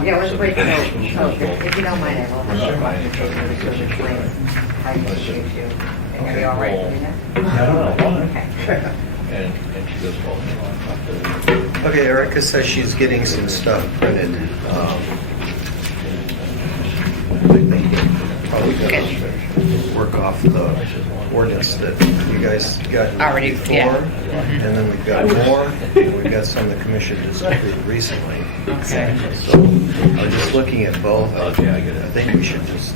Yeah, let's wait till, if you don't mind, I will have to walk you through the sort of explain how you shoot you. Are you all right doing that? I don't know. Okay. And she goes, well, you know, I'm not Okay, Erica says she's getting some stuff printed. Probably gonna work off the ordinance that you guys got Already, before. yeah. And then we've got more, and we've got some the commission just approved recently. Okay. So I'm just looking at both. I think we should just,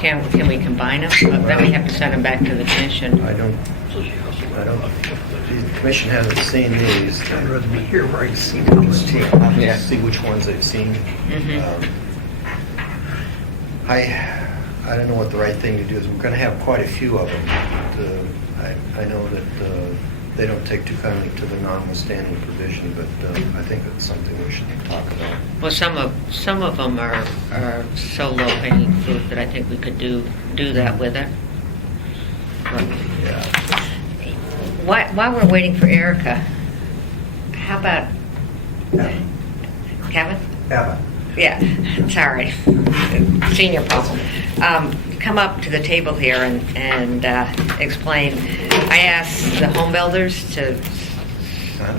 Can we combine them? Then we have to send them back to the commission. I don't, the commission hasn't seen these. I'd rather be here where I can see them. Yeah. See which ones they've seen. Mhm. I don't know what the right thing to do is. We're going to have quite a few of them. I know that they don't take too kindly to the notwithstanding provision, but I think it's something we should talk about. Well, some of them are so low hanging fruit that I think we could do that with it. But Yeah. while we're waiting for Erica, how about Kevin? Evan. Yeah, sorry, senior problem. Come up to the table here and explain. I asked the home builders to,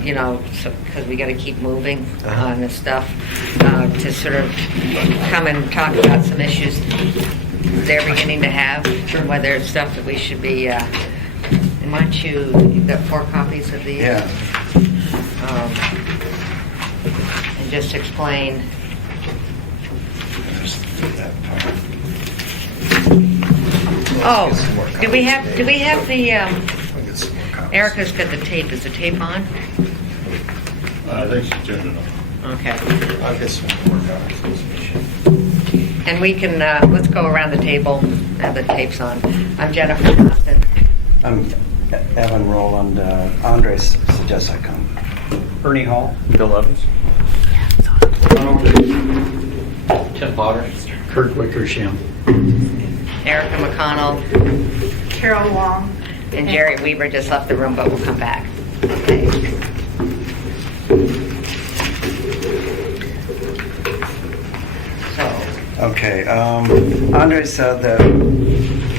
you know, because we got to keep moving on this stuff, to sort of come and talk about some issues they're beginning to have, whether it's stuff that we should be. And why don't you've got 4 copies of these? Yeah. And just explain. Oh, do we have the, Erica's got the tape. Is the tape on? I think she's turned it on. Okay. I'll get some more copies. And we can, let's go around the table, have the tapes on. I'm Jennifer Thompson. I'm Evan Rowland. Andres suggests I come. Ernie Hall. Bill Evans. Tim Potter. Kurt Wickersham. Erica McConnell. Carol Long. And Jerry Weaver just left the room, but will come back. Okay. So, Okay. Andres said that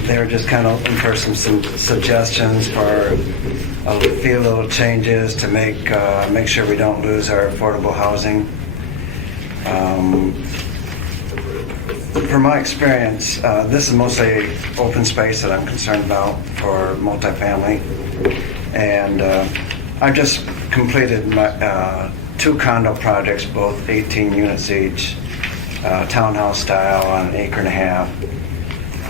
they were just kind of looking for some suggestions for a few little changes to make sure we don't lose our affordable housing. From my experience, this is mostly open space that I'm concerned about for multifamily. And I've just completed my 2 condo projects, both 18 units each, townhouse style on 1.5 acres.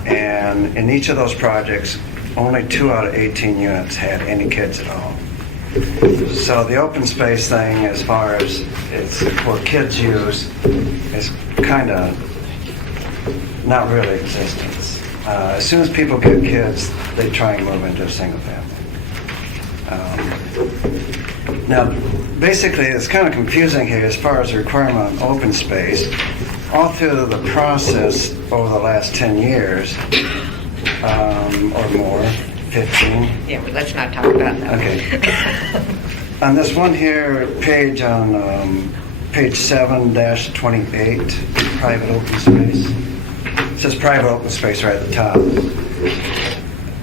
And in each of those projects, only 2 out of 18 units had any kids at all. So the open space thing, as far as it's for kids use, is kind of not really existent. As soon as people get kids, they try and move into a single family. Now, basically, it's kind of confusing here as far as the requirement on open space. All through the process over the last 10 years, or more, 15. yeah, but let's not talk about that. Okay. On this one here page on page 7-28, private open space. It says private open space right at the top.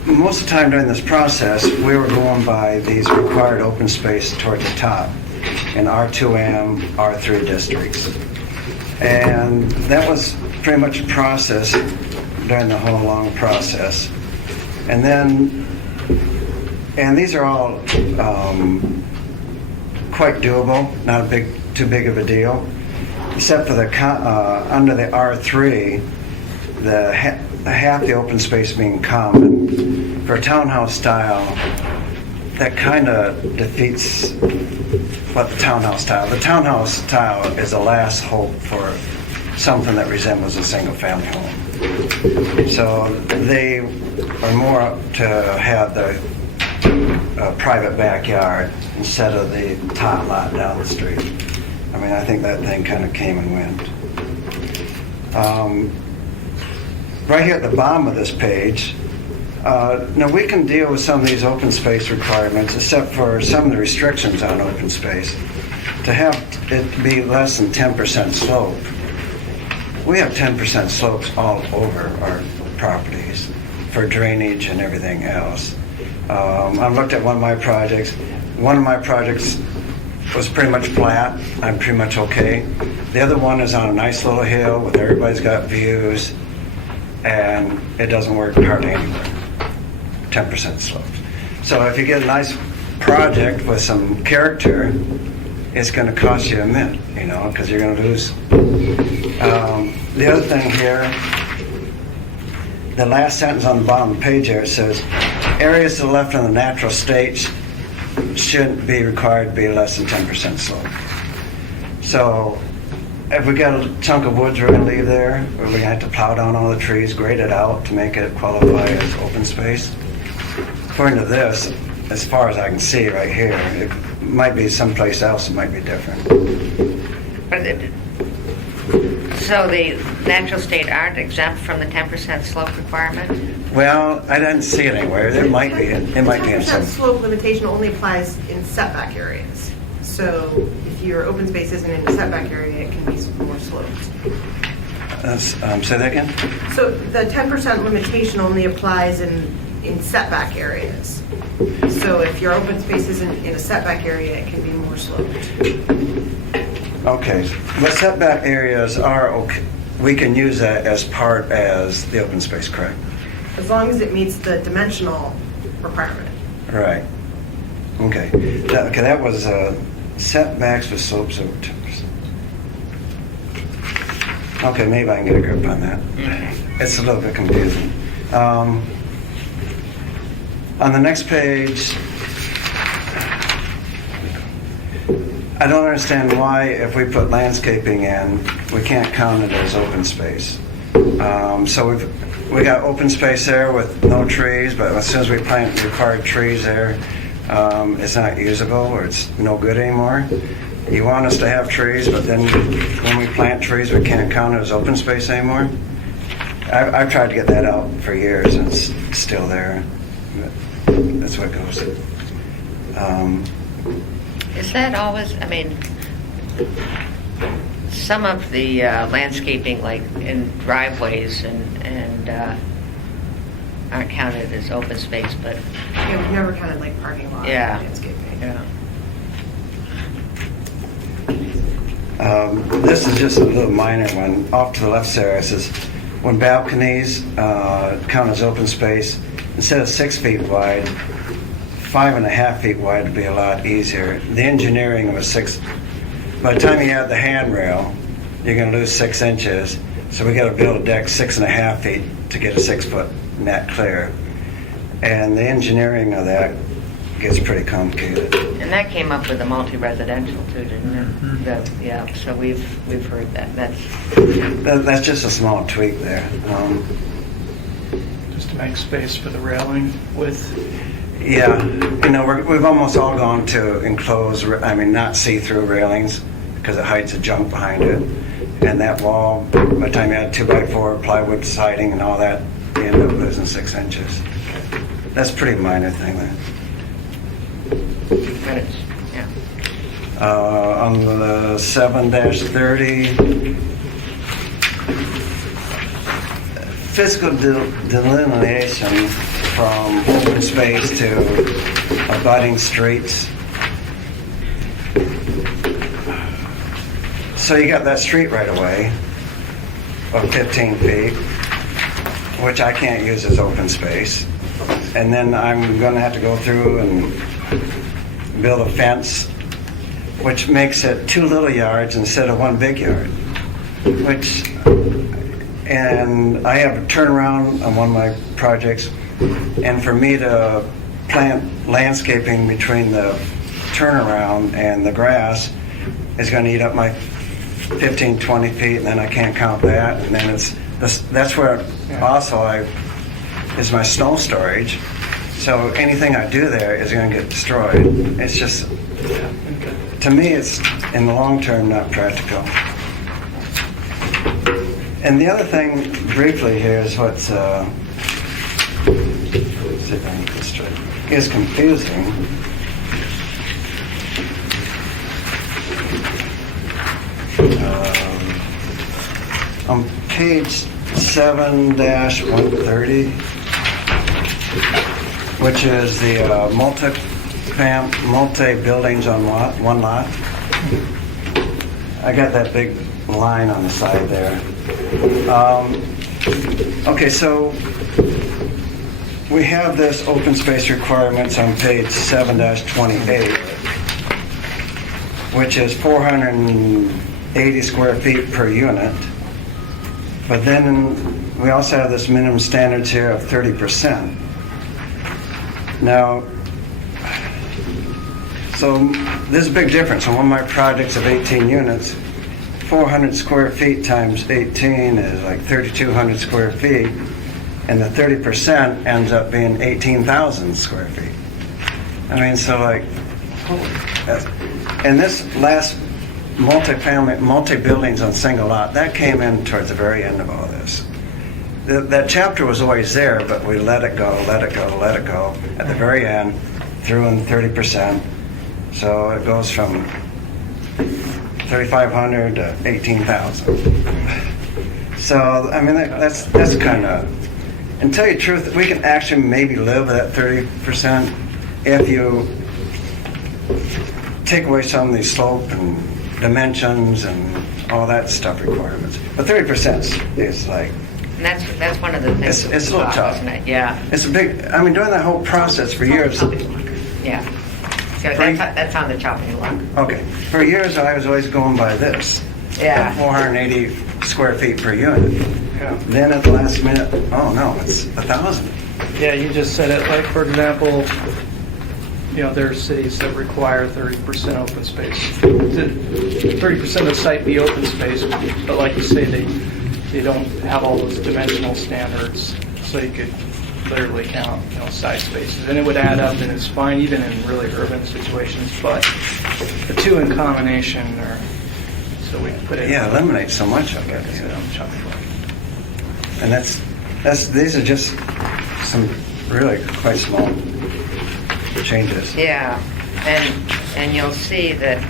Most of the time during this process, we were going by these required open space toward the top in R2M, R3 districts. And that was pretty much a process during the whole long process. And these are all quite doable, not too big of a deal, except for the under the R3, half the open space being common. For a townhouse style, that kind of defeats what the townhouse style is the last hope for something that resembles a single family home. So they are more up to have the private backyard instead of the tot lot down the street. I mean, I think that thing kind of came and went. Right here at the bottom of this page, now we can deal with some of these open space requirements, except for some of the restrictions on open space. to have it be less than 10% slope, we have 10% slopes all over our properties for drainage and everything else. I've looked at one of my projects. One of my projects was pretty much flat. I'm pretty much okay. The other one is on a nice little hill with everybody's got views, and it doesn't work hardly anywhere. 10% slopes. So if you get a nice project with some character, it's going to cost you a mint, you know, because you're going to lose. The other thing here, the last sentence on the bottom of the page here, it says, areas to the left in the natural states shouldn't be required to be less than 10% slope. So if we got a chunk of woods we're going to leave there, we're going to have to plow down all the trees, grade it out to make it qualify as open space. According to this, as far as I can see right here, it might be someplace else, it might be different. So the natural state aren't exempt from the 10% slope requirement? Well, I didn't see it anywhere. There might be. It might be in 10% some. slope limitation only applies in setback areas. So if your open space isn't in a setback area, it can be more sloped. Say that again? So the 10% limitation only applies in setback areas. So if your open space isn't in a setback area, it can be more sloped. Okay. The setback areas are okay. We can use that as part as the open space, correct? As long as it meets the dimensional requirement. Right. Okay. That was setbacks with slopes over 10%. Okay, maybe I can get a grip on that. It's a little bit confusing. On the next page, I don't understand why if we put landscaping in, we can't count it as open space. So we got open space there with no trees, but as soon as we plant required trees there, it's not usable or it's no good anymore. You want us to have trees, but then when we plant trees, we can't count it as open space anymore. I've tried to get that out for years and it's still there. But that's what it goes. Is that always, I mean, some of the landscaping, like in driveways and aren't counted as open space, but Yeah, we've never counted like parking lot Yeah. landscaping. yeah. This is just a little minor one. Off to the left there, it says, when balconies count as open space, instead of 6 feet wide, 5.5 feet wide would be a lot easier. The engineering was 6. By the time you add the handrail, you're going to lose 6 inches. So we got to build a deck 6.5 feet to get a 6-foot net clear. And the engineering of that gets pretty complicated. And that came up with the multi-residential too, didn't it? Yeah, so we've heard that. That's just a small tweak there. Just to make space for the railing with, Yeah, you know, we've almost all gone to enclosed, not see-through railings because it hides the junk behind it. And that wall, by the time you add 2x4 plywood siding and all that, you end up losing 6 inches. That's a pretty minor thing there. But it's, yeah. On the 7-30, physical delineation from open space to abutting streets. So you got that street right away of 15 feet, which I can't use as open space. And then I'm going to have to go through and build a fence, which makes it 2 little yards instead of 1 big yard. And I have a turnaround on one of my projects, and for me to plant landscaping between the turnaround and the grass is going to eat up my 15, 20 feet, and then I can't count that. And then that's where also is my snow storage. So anything I do there is going to get destroyed. It's just, to me, it's in the long term not practical. And the other thing, briefly here, is what's is confusing. On page 7-130, which is the multi-buildings on one lot. I got that big line on the side there. Okay, so we have this open space requirements on page 7-28, which is 480 square feet per unit. But then we also have this minimum standards here of 30%. Now, so there's a big difference. On one of my projects of 18 units, 400 square feet times 18 is like 3,200 square feet, and the 30% ends up being 18,000 square feet. I mean, so like, and this last multi-buildings on single lot, that came in towards the very end of all this. That chapter was always there, but we let it go at the very end, threw in 30%. So it goes from 3,500 to 18,000. So, I mean, that's kind of, and tell you the truth, we can actually maybe live with that 30% if you take away some of these slope and dimensions and all that stuff requirements. But 30% is like, And that's one of the things. It's a little tough. Isn't it? Yeah. it's a big, I mean, during that whole process for years, Yeah. So that's on the chopping block. okay, for years I was always going by this. Yeah. 480 square feet per unit. Yeah. Then at the last minute, oh no, it's 1,000. Yeah, you just said it, like, for example, there are cities that require 30% open space. 30% of the site be open space, but like you say, they don't have all those dimensional standards, so you could literally count, side spaces. And it would add up, and it's fine even in really urban situations, but the two in combination are, so we put it. Yeah, eliminate so much of it. And these are just some really quite small changes. Yeah. And you'll see that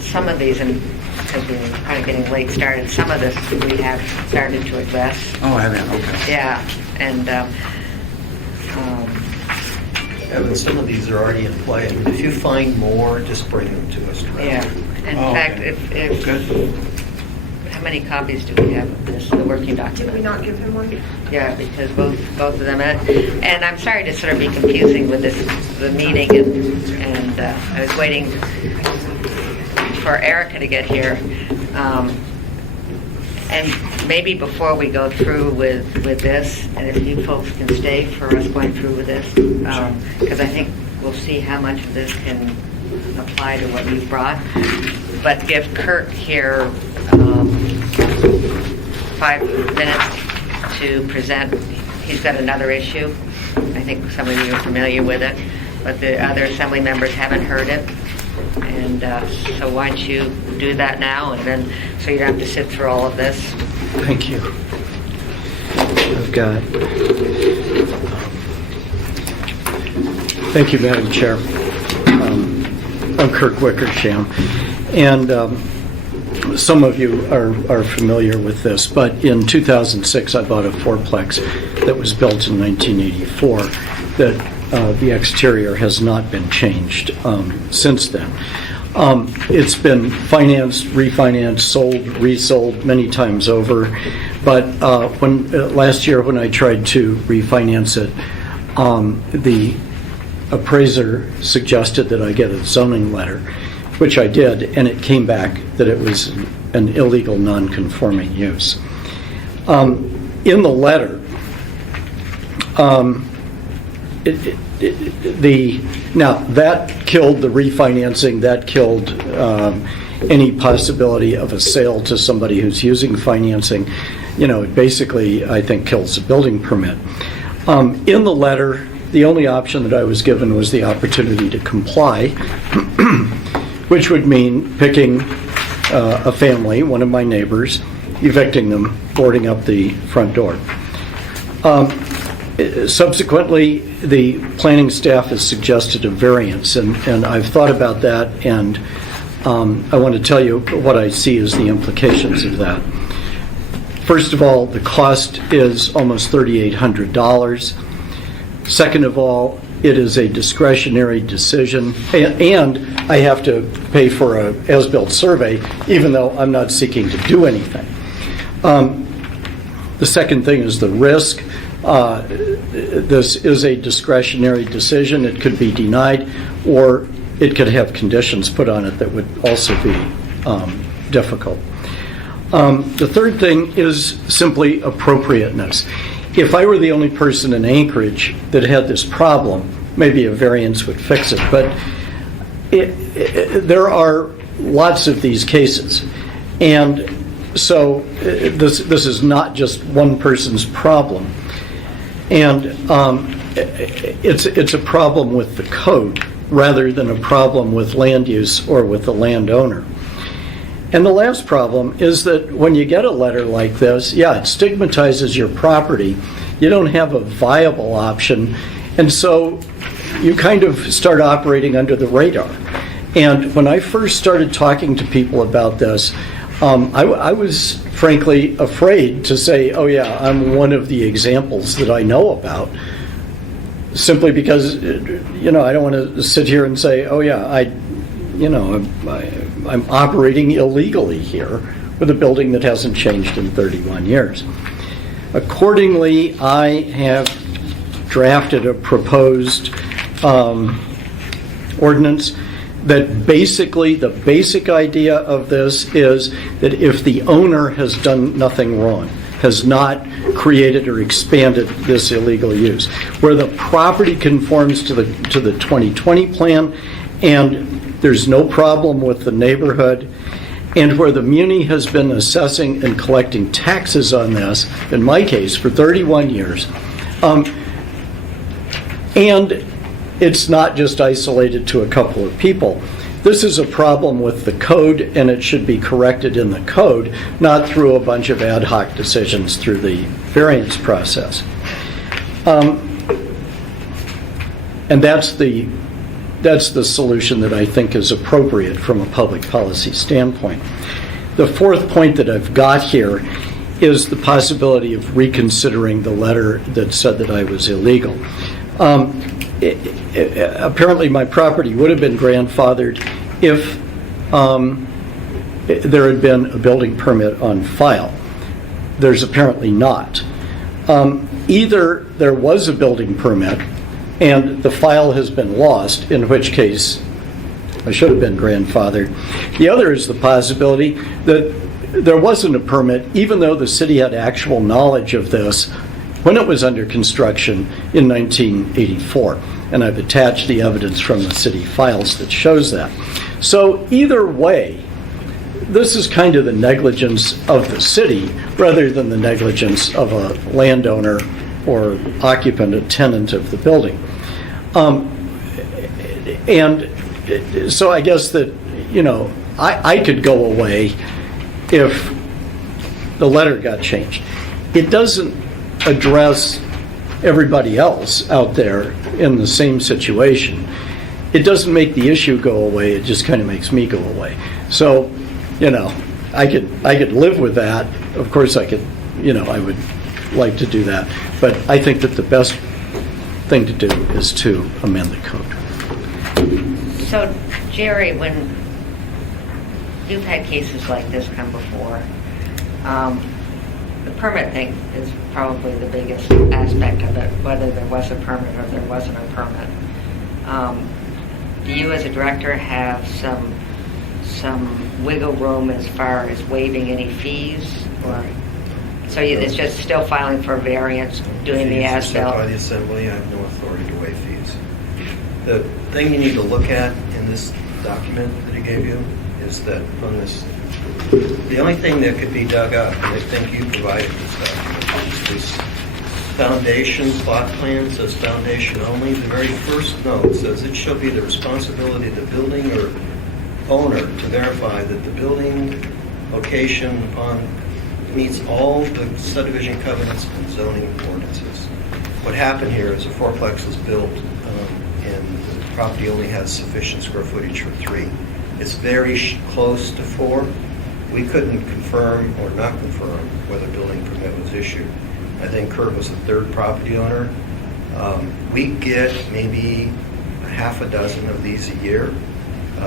some of these, and because we're kind of getting late started, some of this we have started to address. Oh, have you? Okay. Yeah. And Evan, some of these are already in play. I mean, if you find more, just bring them to us. yeah. In Oh, fact, okay. if Good. how many copies do we have of this, the working Did we document? not give him one? Yeah, because both of them, and I'm sorry to sort of be confusing with the meeting, and I was waiting for Erica to get here, and maybe before we go through with this, and if you folks can stay for us going through with this, because I think we'll see how much of this can apply to what you've brought, but give Kirk here 5 minutes to present. He's got another issue. I think some of you are familiar with it, but the other assembly members haven't heard it. And so why don't you do that now, and then, so you don't have to sit through all of this. Thank you. I've got. Thank you, Madam Chair. I'm Kirk Wickersham, and some of you are familiar with this, but in 2006 I bought a fourplex that was built in 1984 that the exterior has not been changed since then. It's been financed, refinanced, sold, resold many times over, but last year when I tried to refinance it, the appraiser suggested that I get a zoning letter, which I did, and it came back that it was an illegal non-conforming use. In the letter, now that killed the refinancing, that killed any possibility of a sale to somebody who's using financing. It basically, I think, kills the building permit. In the letter, the only option that I was given was the opportunity to comply, which would mean picking a family, one of my neighbors, evicting them, boarding up the front door. Subsequently, the planning staff has suggested a variance, and I've thought about that, and I want to tell you what I see as the implications of that. First of all, the cost is almost $3,800. Second of all, it is a discretionary decision, and I have to pay for a as-built survey, even though I'm not seeking to do anything. The second thing is the risk. This is a discretionary decision. It could be denied, or it could have conditions put on it that would also be difficult. The third thing is simply appropriateness. If I were the only person in Anchorage that had this problem, maybe a variance would fix it. But there are lots of these cases. And so this is not just one person's problem. And it's a problem with the code rather than a problem with land use or with the landowner. And the last problem is that when you get a letter like this, yeah, it stigmatizes your property. You don't have a viable option, and so you kind of start operating under the radar. And when I first started talking to people about this, I was frankly afraid to say, oh yeah, I'm one of the examples that I know about, simply because, I don't want to sit here and say, oh yeah, I'm operating illegally here with a building that hasn't changed in 31 years. Accordingly, I have drafted a proposed ordinance that basically, the basic idea of this is that if the owner has done nothing wrong, has not created or expanded this illegal use, where the property conforms to the 2020 plan and there's no problem with the neighborhood, and where the muni has been assessing and collecting taxes on this, in my case, for 31 years, and it's not just isolated to a couple of people. This is a problem with the code, and it should be corrected in the code, not through a bunch of ad hoc decisions through the variance process. And that's the solution that I think is appropriate from a public policy standpoint. The fourth point that I've got here is the possibility of reconsidering the letter that said that I was illegal. Apparently my property would have been grandfathered if there had been a building permit on file. There's apparently not. Either there was a building permit and the file has been lost, in which case I should have been grandfathered. The other is the possibility that there wasn't a permit, even though the city had actual knowledge of this when it was under construction in 1984. And I've attached the evidence from the city files that shows that. So either way, this is kind of the negligence of the city rather than the negligence of a landowner or occupant, a tenant of the building. And so I guess that, I could go away if the letter got changed. It doesn't address everybody else out there in the same situation. It doesn't make the issue go away, it just kind of makes me go away. So, I could live with that. Of course I could, I would like to do that. But I think that the best thing to do is to amend the code. So, Jerry, when you've had cases like this come before, the permit thing is probably the biggest aspect of it, whether there was a permit or there wasn't a permit. Do you as a director have some wiggle room as far as waiving any fees? Or so it's just still filing for a variance, doing the Fees are set by as-built? the Assembly. I have no authority to waive fees. The thing you need to look at in this document that he gave you is that on this, the only thing that could be dug up, and I think you provided this document, is this foundation plot plan. Says foundation only. The very first note says it shall be the responsibility of the building or owner to verify that the building location upon meets all the subdivision covenants and zoning ordinances. What happened here is a fourplex was built and the property only has sufficient square footage for 3. It's very close to 4. We couldn't confirm or not confirm whether building permit was issued. I think Kurt was the 3rd property owner. We get maybe a half a dozen of these a year.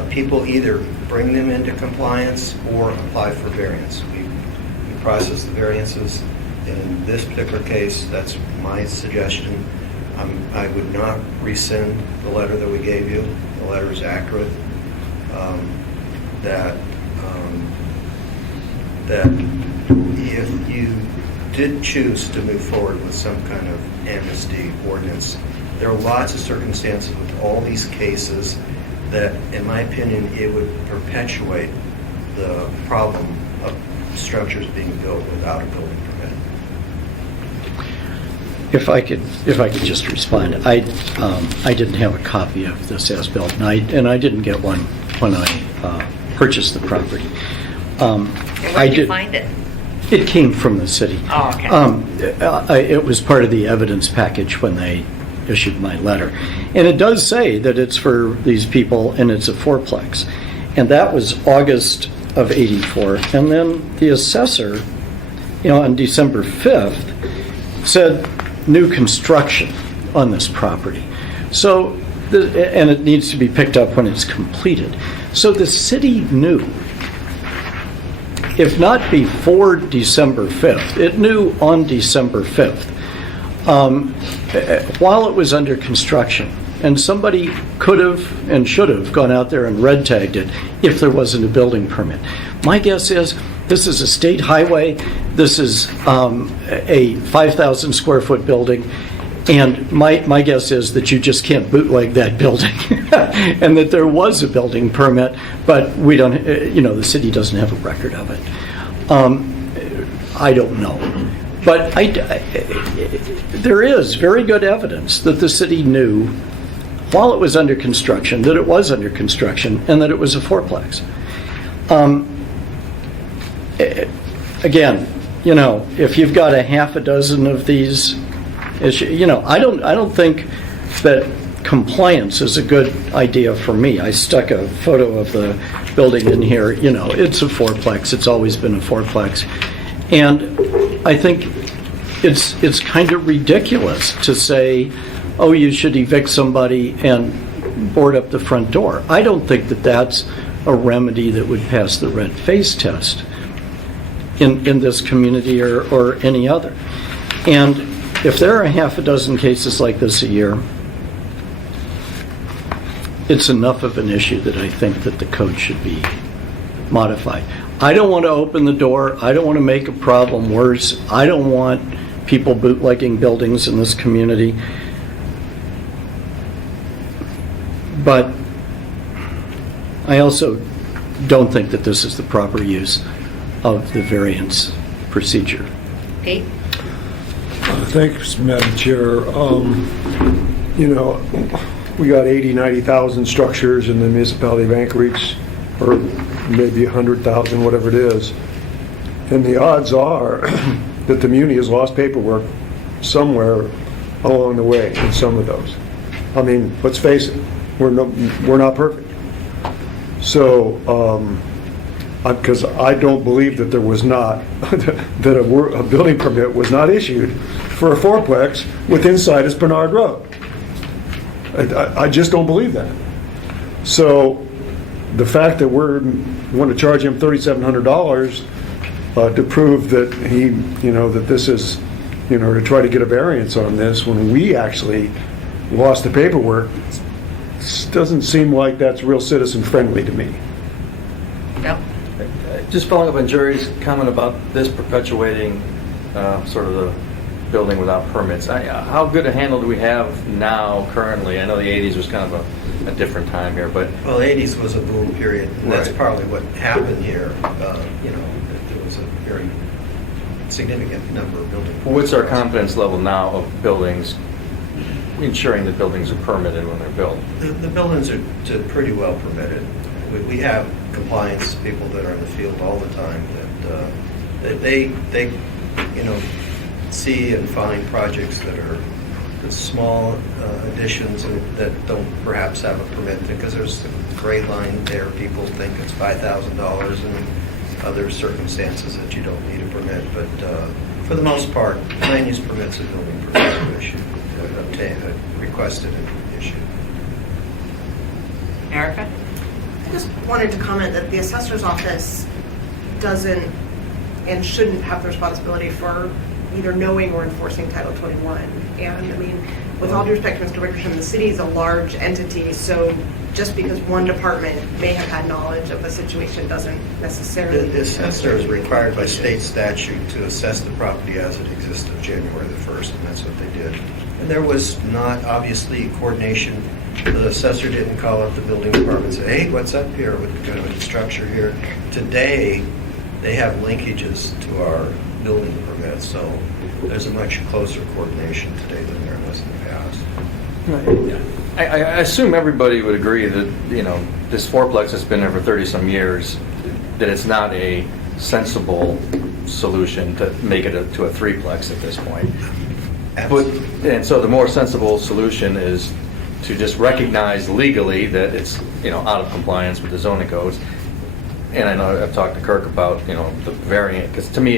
People either bring them into compliance or apply for variance. We process the variances. In this particular case, that's my suggestion. I would not rescind the letter that we gave you. The letter is accurate. That if you did choose to move forward with some kind of amnesty ordinance, there are lots of circumstances with all these cases that, in my opinion, it would perpetuate the problem of structures being built without a building permit. If I could just respond, I didn't have a copy of this as-built, and I didn't get one when I purchased the property. Where did you find it? It came from the city. Oh, okay. It was part of the evidence package when they issued my letter. And it does say that it's for these people, and it's a 4-plex. And that was August of '84. And then the assessor, on December 5th, said new construction on this property. So, and it needs to be picked up when it's completed. So the city knew, if not before December 5th, it knew on December 5th, while it was under construction. And somebody could have and should have gone out there and red tagged it if there wasn't a building permit. My guess is this is a state highway. This is a 5,000 square foot building. And my guess is that you just can't bootleg that building and that there was a building permit, but we don't, the city doesn't have a record of it. I don't know. But there is very good evidence that the city knew while it was under construction, that it was under construction, and that it was a 4-plex. Again, if you've got a half a dozen of these, I don't think that compliance is a good idea for me. I stuck a photo of the building in here. It's a 4-plex. It's always been a 4-plex. And I think it's kind of ridiculous to say, oh, you should evict somebody and board up the front door. I don't think that that's a remedy that would pass the red face test in this community or any other. And if there are a half a dozen cases like this a year, it's enough of an issue that I think that the code should be modified. I don't want to open the door. I don't want to make a problem worse. I don't want people bootlegging buildings in this community. But I also don't think that this is the proper use of the variance procedure. Pete? Thanks, Madam Chair. We got 80, 90,000 structures in the municipality of Anchorage, or maybe 100,000, whatever it is. And the odds are that the muni has lost paperwork somewhere along the way in some of those. I mean, let's face it, we're not perfect. So, because I don't believe that there was not, that a building permit was not issued for a 4-plex with inside is Bernard Road. I just don't believe that. So the fact that we want to charge him $3,700 to prove that that this is, to try to get a variance on this when we actually lost the paperwork, doesn't seem like that's real citizen friendly to me. No? Just following up on Jerry's comment about this perpetuating sort of the building without permits. How good a handle do we have now currently? I know the 80s was kind of a different time here, but... Well, 80s was a boom period, and that's Right. partly what happened here. There was a very significant number of building. what's our confidence level now of buildings, ensuring that buildings are permitted when they're built? The buildings are pretty well permitted. We have compliance people that are in the field all the time that they see and find projects that are the small additions that don't perhaps have a permit, because there's a gray line there. People think it's $5,000 and other circumstances that you don't need a permit. But for the most part, land use permits and building permits are issued, requested and issued. Erica? I just wanted to comment that the assessor's office doesn't and shouldn't have the responsibility for either knowing or enforcing Title 21. And I mean, with all due respect to Mr. Wickersham, the city is a large entity, so just because one department may have had knowledge of a situation doesn't necessarily. The assessor is required by state statute to assess the property as it existed January the 1st, and that's what they did. And there was not obviously coordination. The assessor didn't call up the building department and say, hey, what's up here with kind of a structure here? Today, they have linkages to our building permits, so there's a much closer coordination today than there was in the past. I assume everybody would agree that, you know, this fourplex has been there for 30-some years, that it's not a sensible solution to make it to a threeplex at this point. But, and so the more sensible solution is to just recognize legally that it's, you know, out of compliance with the zoning codes. And I know I've talked to Kirk about, you know, the variant, because to me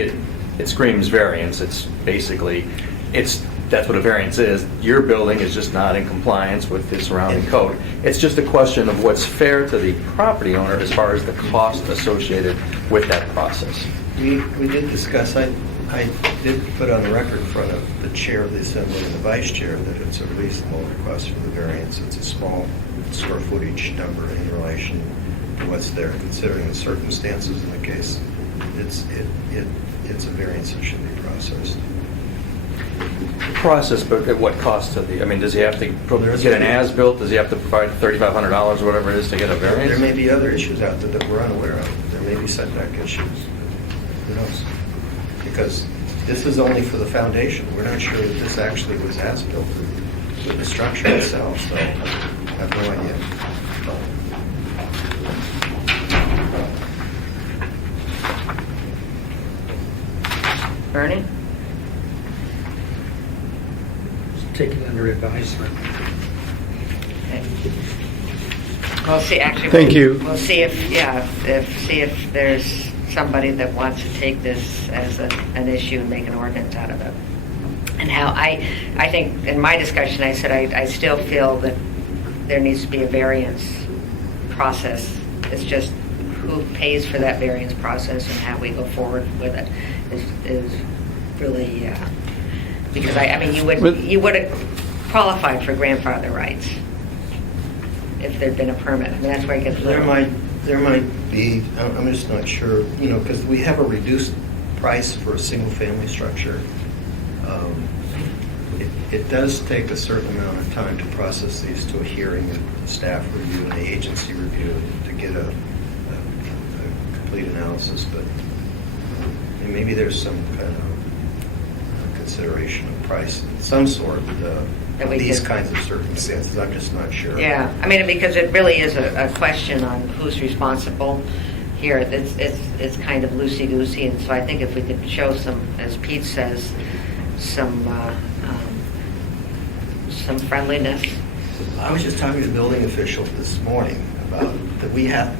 it screams variance. It's basically, that's what a variance is. Your building is just not in compliance with the surrounding code. It's just a question of what's fair to the property owner as far as the cost associated with that process. We did discuss, I did put on the record in front of the chair of the assembly and the vice chair that it's a reasonable request for the variance. It's a small square footage number in relation to what's there, considering the circumstances in the case. It's a variance that should be processed. Process, but at what cost to the, I mean, does he have to get an as-built? Does he have to provide $3,500 or whatever it is to get a variance? There may be other issues out there that we're unaware of. There may be setback issues. Who knows? Because this is only for the foundation. We're not sure that this actually was as-built with the structure itself, so I have no idea. Bernie? Take it under advisement. We'll see, actually. Thank you. We'll see if there's somebody that wants to take this as an issue and make an ordinance out of it. And how, I think, in my discussion, I said I still feel that there needs to be a variance process. It's just who pays for that variance process and how we go forward with it is really, because I mean, you would have qualified for grandfather rights if there'd been a permit. I mean, that's where it gets There little. might be, I'm just not sure, you know, because we have a reduced price for a single-family structure. It does take a certain amount of time to process these to a hearing and staff review and the agency review to get a complete analysis, but maybe there's some kind of consideration of price of some sort these kinds of circumstances. I'm just not sure. Yeah, I mean, because it really is a question on who's responsible here. It's kind of loosey-goosey, and so I think if we could show some, as Pete says, some friendliness. I was just talking to the building official this morning about that we have,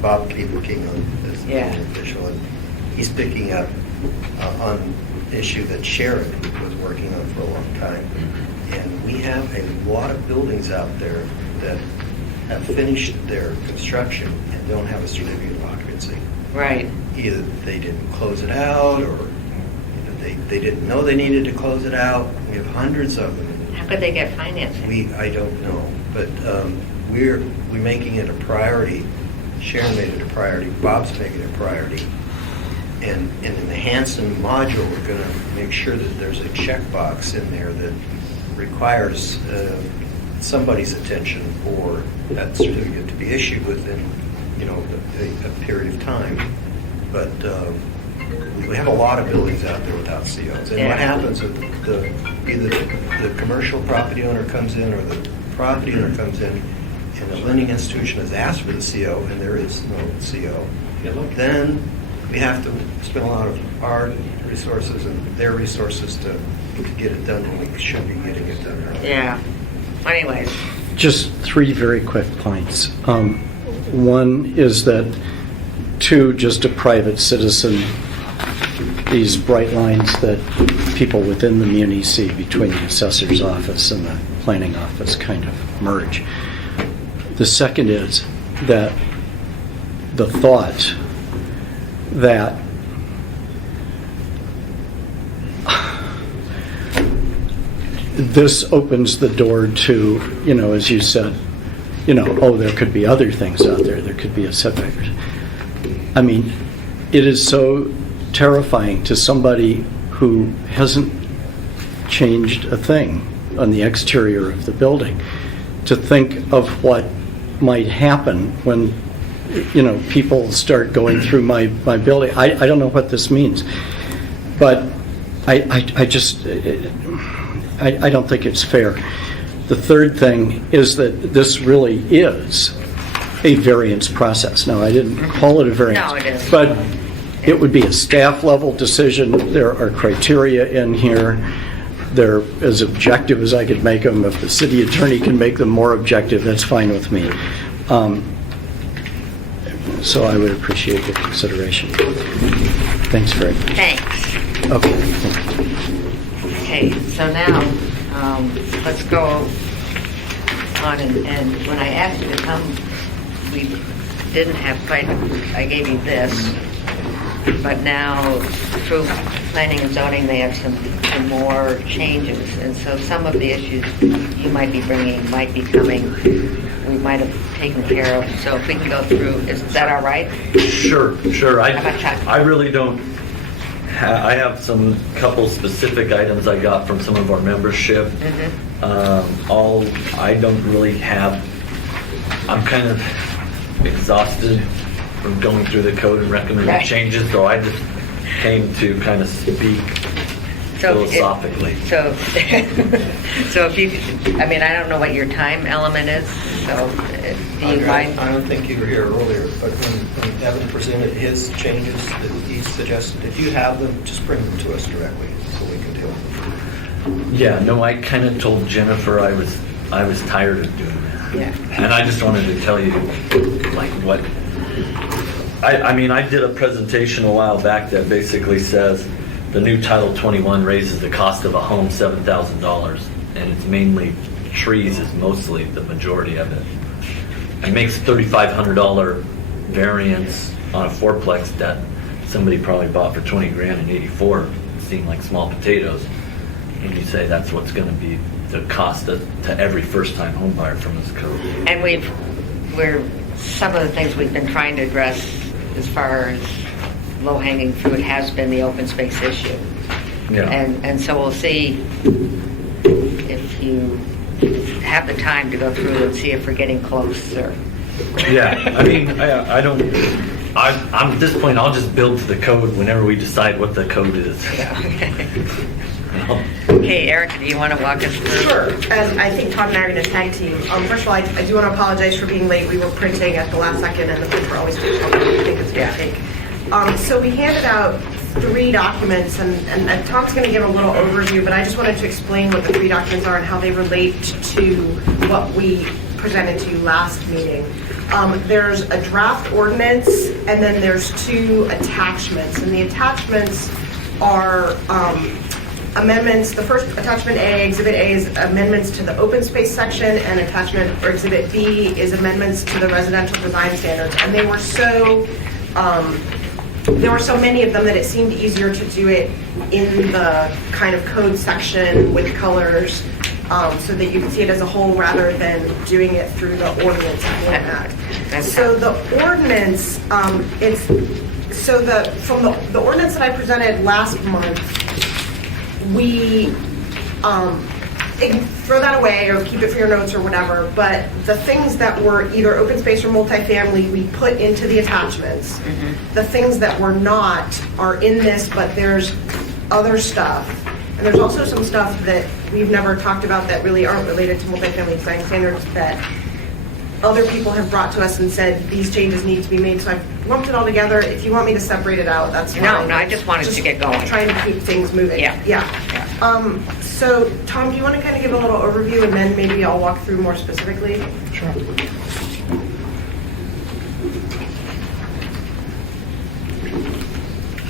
Bob King is the building official, and he's picking up on an issue that Sharon was working on for a long time. And we have a lot of buildings out there that have finished their construction and don't have a certificate of occupancy. Right. Either they didn't close it out, or they didn't know they needed to close it out. We have hundreds of them. How could they get financing? I don't know, but we're making it a priority. Sharon made it a priority. Bob's making it a priority. And in the Hanson module, we're going to make sure that there's a checkbox in there that requires somebody's attention for that certificate to be issued within, you know, a period of time. But we have a lot of buildings out there without COs. And what happens if either the commercial property owner comes in or the property owner comes in and the lending institution has asked for the CO and there is no CO, then we have to spend a lot of our resources and their resources to get it done when we should be getting it done earlier. Yeah. Anyways, Just three very quick points. One is that, two, just a private citizen, these bright lines that people within the muni see between the assessor's office and the planning office kind of merge. The second is that the thought that this opens the door to, as you said, oh, there could be other things out there. There could be a setback. I mean, it is so terrifying to somebody who hasn't changed a thing on the exterior of the building to think of what might happen when, people start going through my building. I don't know what this means, but I just... I don't think it's fair. The third thing is that this really is a variance process. Now, I didn't call it a variance. No, it isn't. But it would be a staff-level decision. There are criteria in here. They're as objective as I could make them. If the city attorney can make them more objective, that's fine with me. So I would appreciate your consideration. Thanks very much. thanks. Okay. Thank you. Okay, so now, let's go on, and when I asked you to come, we didn't have quite, I gave you this, but now through planning and zoning, they have some more changes, and so some of the issues you might be bringing might be coming, we might have taken care of, so if we can go through, is that all right? Sure. How about Chuck? I really don't. I have some couple specific items I got from some of our membership. I don't really have. I'm kind of exhausted from going through the code and recommending Right. changes, so I just came to kind of speak philosophically. So if you, I mean, I don't know what your time element is, so do you mind? I don't think you were here earlier, but when Evan presented his changes that he suggested, if you have them, just bring them to us directly so we can deal with them. Yeah, no, I kind of told Jennifer I was tired of doing that. Yeah. And I just wanted to tell you, like, what... I mean, I did a presentation a while back that basically says the new Title 21 raises the cost of a home $7,000, and it's mainly trees is mostly the majority of it. It makes $3,500 variance on a fourplex that somebody probably bought for 20 grand in '84. Seemed like small potatoes. And you say that's what's going to be the cost to every first-time home buyer from this code. And some of the things we've been trying to address as far as low-hanging fruit has been the open space issue. Yeah. And so we'll see if you have the time to go through and see if we're getting closer. Yeah, I mean, I don't. I'm at this point. I'll just build to the code whenever we decide what the code is. Okay, Erica, do you want to walk us through? Sure, and I think Todd and I are going to tag team. First of all, I do want to apologize for being late. We were printing at the last second, and the printer always takes longer than we think it's going to take. So we handed out 3 documents, and Tom's going to give a little overview, but I just wanted to explain what the 3 documents are and how they relate to what we presented to you last meeting. There's a draft ordinance, and then there's 2 attachments, and the attachments are amendments. The first attachment A, Exhibit A, is amendments to the open space section, and attachment or Exhibit B is amendments to the residential design standards. And there were so many of them that it seemed easier to do it in the kind of code section with colors, so that you can see it as a whole rather than doing it through the ordinance format. So the ordinance, from the ordinance that I presented last month, we throw that away or keep it for your notes or whatever, but the things that were either open space or multifamily, we put into the attachments. The things that were not are in this, but there's other stuff. And there's also some stuff that we've never talked about that really aren't related to multifamily design standards that other people have brought to us and said, these changes need to be made, so I've lumped it all together. If you want me to separate it out, that's fine. No, I just wanted to get going. Trying to keep things moving. Yeah. Yeah. So, Tom, do you want to kind of give a little overview, and then maybe I'll walk through more specifically? Sure.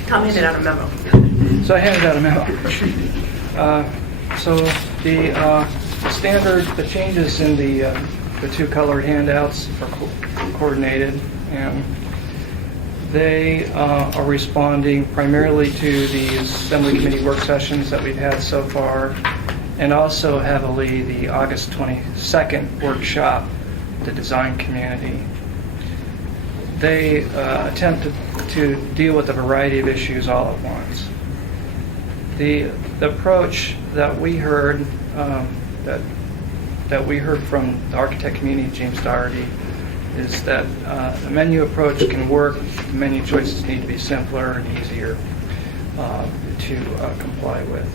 Tom handed out a memo. So I handed out a memo. So the standard, the changes in the two colored handouts are coordinated, and they are responding primarily to the Assembly Committee work sessions that we've had so far, and also heavily the August 22nd workshop, the design community. They attempted to deal with a variety of issues all at once. The approach that we heard that we heard from the architect community, James Doherty, is that the menu approach can work. The menu choices need to be simpler and easier to comply with.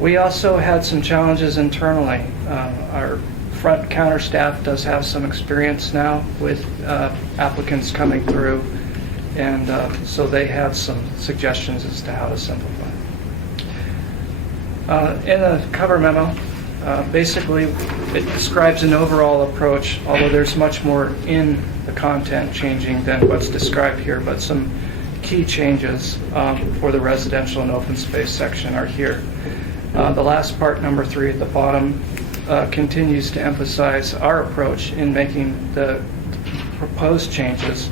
We also had some challenges internally. Our front counter staff does have some experience now with applicants coming through, and so they have some suggestions as to how to simplify. In the cover memo, basically it describes an overall approach, although there's much more in the content changing than what's described here, but some key changes for the residential and open space section are here. The last part, number 3 at the bottom, continues to emphasize our approach in making the proposed changes,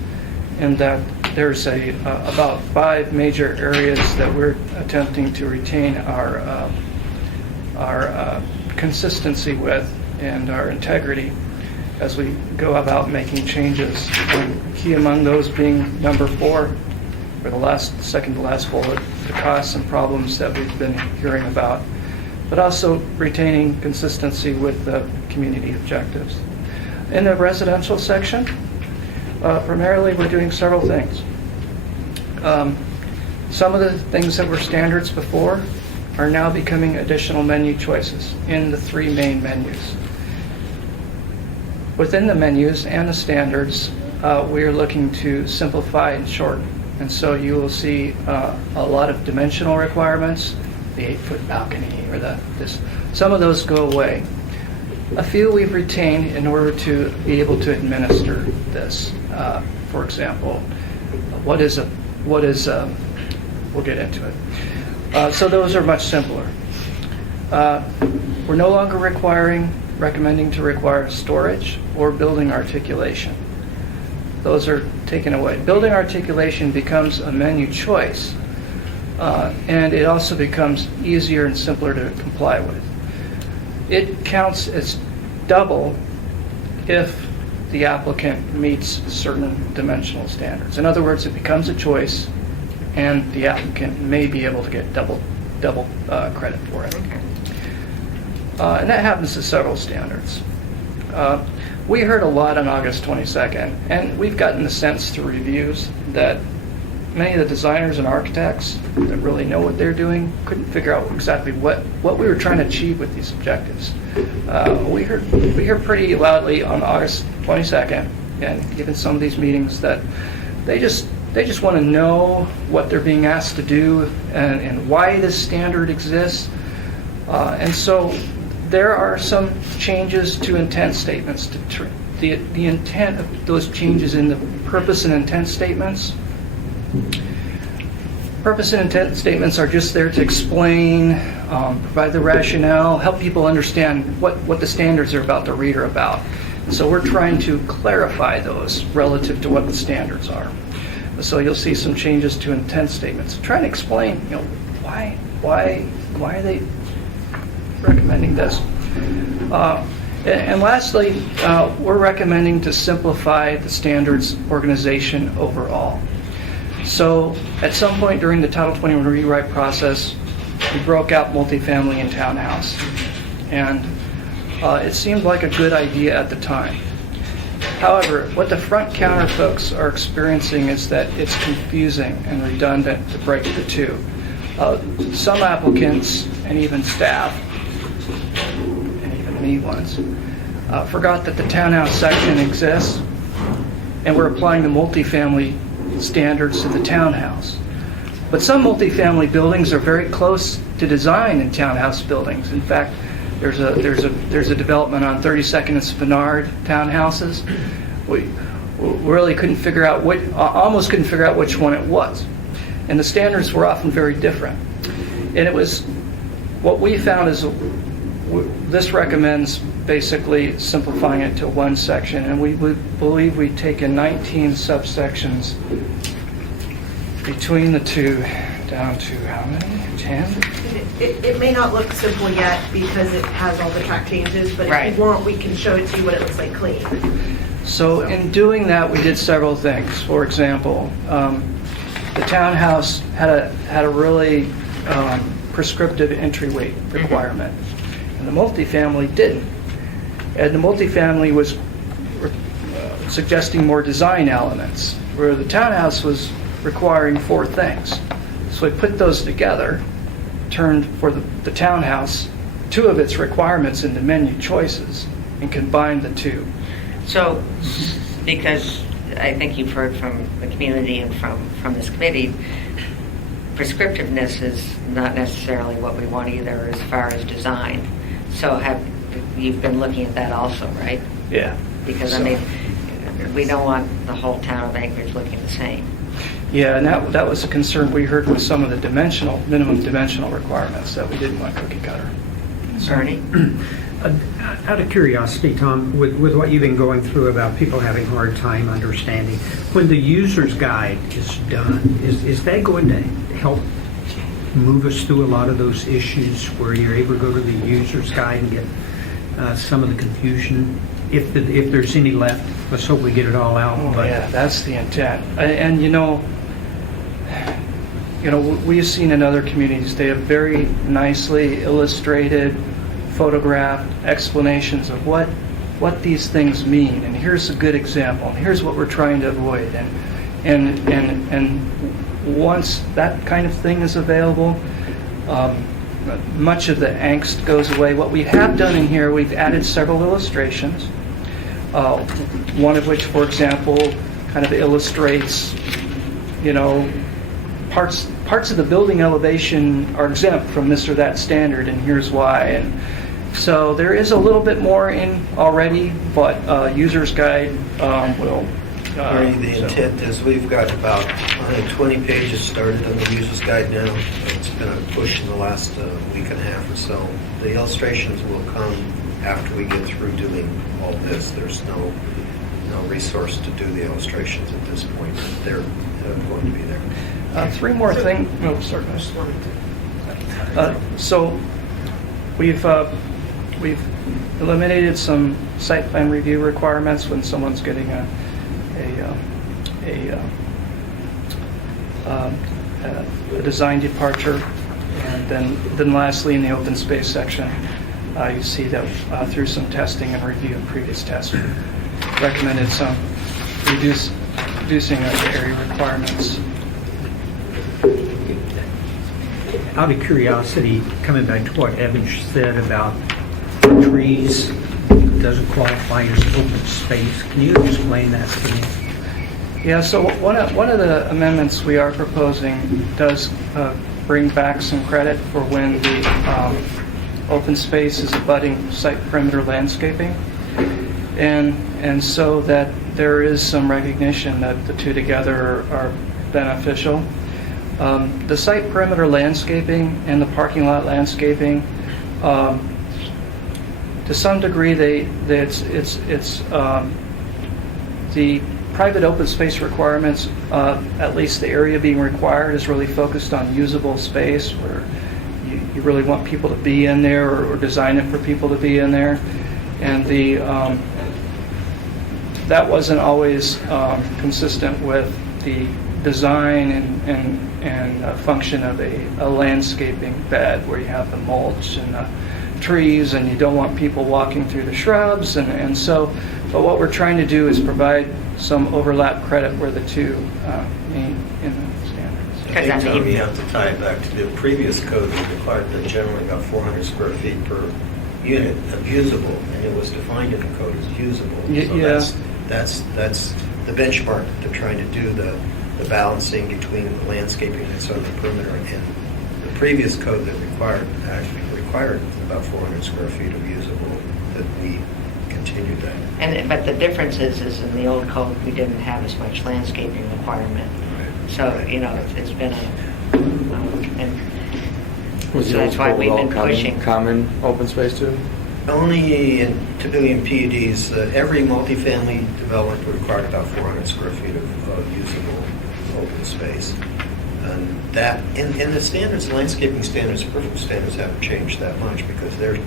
in that there's about 5 major areas that we're attempting to retain our consistency with and our integrity as we go about making changes. And key among those being number 4, or the second to last bullet, the costs and problems that we've been hearing about, but also retaining consistency with the community objectives. In the residential section, primarily we're doing several things. Some of the things that were standards before are now becoming additional menu choices in the 3 main menus. Within the menus and the standards, we are looking to simplify and shorten. And so you will see a lot of dimensional requirements, the 8-foot balcony or this. Some of those go away. A few we've retained in order to be able to administer this. For example, we'll get into it. So those are much simpler. We're no longer recommending to require storage or building articulation. Those are taken away. Building articulation becomes a menu choice, and it also becomes easier and simpler to comply with. It counts as double if the applicant meets certain dimensional standards. In other words, it becomes a choice, and the applicant may be able to get double credit for it. And that happens to several standards. We heard a lot on August 22nd, and we've gotten the sense through reviews that many of the designers and architects that really know what they're doing couldn't figure out exactly what we were trying to achieve with these objectives. We heard pretty loudly on August 22nd, and given some of these meetings, that they just want to know what they're being asked to do and why this standard exists. And so there are some changes to intent statements. The intent of those changes in the purpose and intent statements. Purpose and intent statements are just there to explain, provide the rationale, help people understand what the standards are about, the read are about. So we're trying to clarify those relative to what the standards are. So you'll see some changes to intent statements. Trying to explain, why are they recommending this? And lastly, we're recommending to simplify the standards organization overall. So at some point during the Title 21 rewrite process, we broke out multifamily and townhouse. And it seemed like a good idea at the time. However, what the front counter folks are experiencing is that it's confusing and redundant to break the two. Some applicants and even staff, and even me once, forgot that the townhouse section exists, and we're applying the multifamily standards to the townhouse. But some multifamily buildings are very close to design in townhouse buildings. In fact, there's a development on 32nd and Spenard townhouses. We really couldn't figure out almost couldn't figure out which one it was, and the standards were often very different. And it was what we found is this recommends basically simplifying it to one section, and we believe we've taken 19 subsections between the two down to how many? 10? It may not look simple yet because it has all the track changes, but Right. if you want, we can show it to you what it looks like clean. So in doing that, we did several things. For example, the townhouse had a really prescriptive entry weight requirement, and the multifamily didn't. And the multifamily was suggesting more design elements, where the townhouse was requiring 4 things. So we put those together, turned for the townhouse 2 of its requirements into menu choices, and combined the 2. So, because I think you've heard from the community and from this committee, prescriptiveness is not necessarily what we want either as far as design. So you've been looking at that also, right? Yeah. Because, I mean, we don't want the whole town of Anchorage looking the same. Yeah, and that was a concern we heard with some of the minimum dimensional requirements, that we didn't want cookie cutter. Ernie? Out of curiosity, Tom, with what you've been going through about people having a hard time understanding, when the user's guide is done, is that going to help move us through a lot of those issues where you're able to go to the user's guide and get some of the confusion, if there's any left? Let's hope we get it all out. Oh, yeah, that's the intent. And you know, we've seen in other communities, they have very nicely illustrated, photographed explanations of what these things mean. And here's a good example. And here's what we're trying to avoid. And once that kind of thing is available, much of the angst goes away. What we have done in here, we've added several illustrations. One of which, for example, kind of illustrates, parts of the building elevation are exempt from this or that standard, and here's why. And so there is a little bit more in already, but user's guide will. The intent is we've got about 20 pages started on the user's guide now. It's been a push in the last week and a half or so. The illustrations will come after we get through doing all this. There's no resource to do the illustrations at this point. They're going to be there. 3 more things. No, sorry. Just wanted to- So we've eliminated some site plan review requirements when someone's getting a design departure. And then lastly, in the open space section, you see that through some testing and review of previous tests, we recommended some reducing the area requirements. Out of curiosity, coming back to what Evan said about trees doesn't qualify as open space, can you explain that to me? Yeah, so one of the amendments we are proposing does bring back some credit for when the open space is abutting site perimeter landscaping, and so that there is some recognition that the two together are beneficial. The site perimeter landscaping and the parking lot landscaping, to some degree, the private open space requirements, at least the area being required, is really focused on usable space, where you really want people to be in there, or design it for people to be in there, and that wasn't always consistent with the design and function of a landscaping bed, where you have the mulch and the trees, and you don't want people walking through the shrubs, and so. But what we're trying to do is provide some overlap credit where the two meet in the standards. I think, Tom, you have to tie it back to the previous code that required that generally about 400 square feet per unit of usable, and it was defined in the code as usable. Yeah. So that's the benchmark that they're trying to do, the balancing between the landscaping that's on the perimeter and the previous code that actually required about 400 square feet of usable, that we continued that. But the difference is in the old code, we didn't have as much landscaping requirement. So, it's been and Was so the that's old why code we've all been pushing. Common open space too? Only typically in PUDs, every multifamily development required about 400 square feet of usable open space. And that, in the standards, landscaping standards, approval standards haven't changed that much, because there's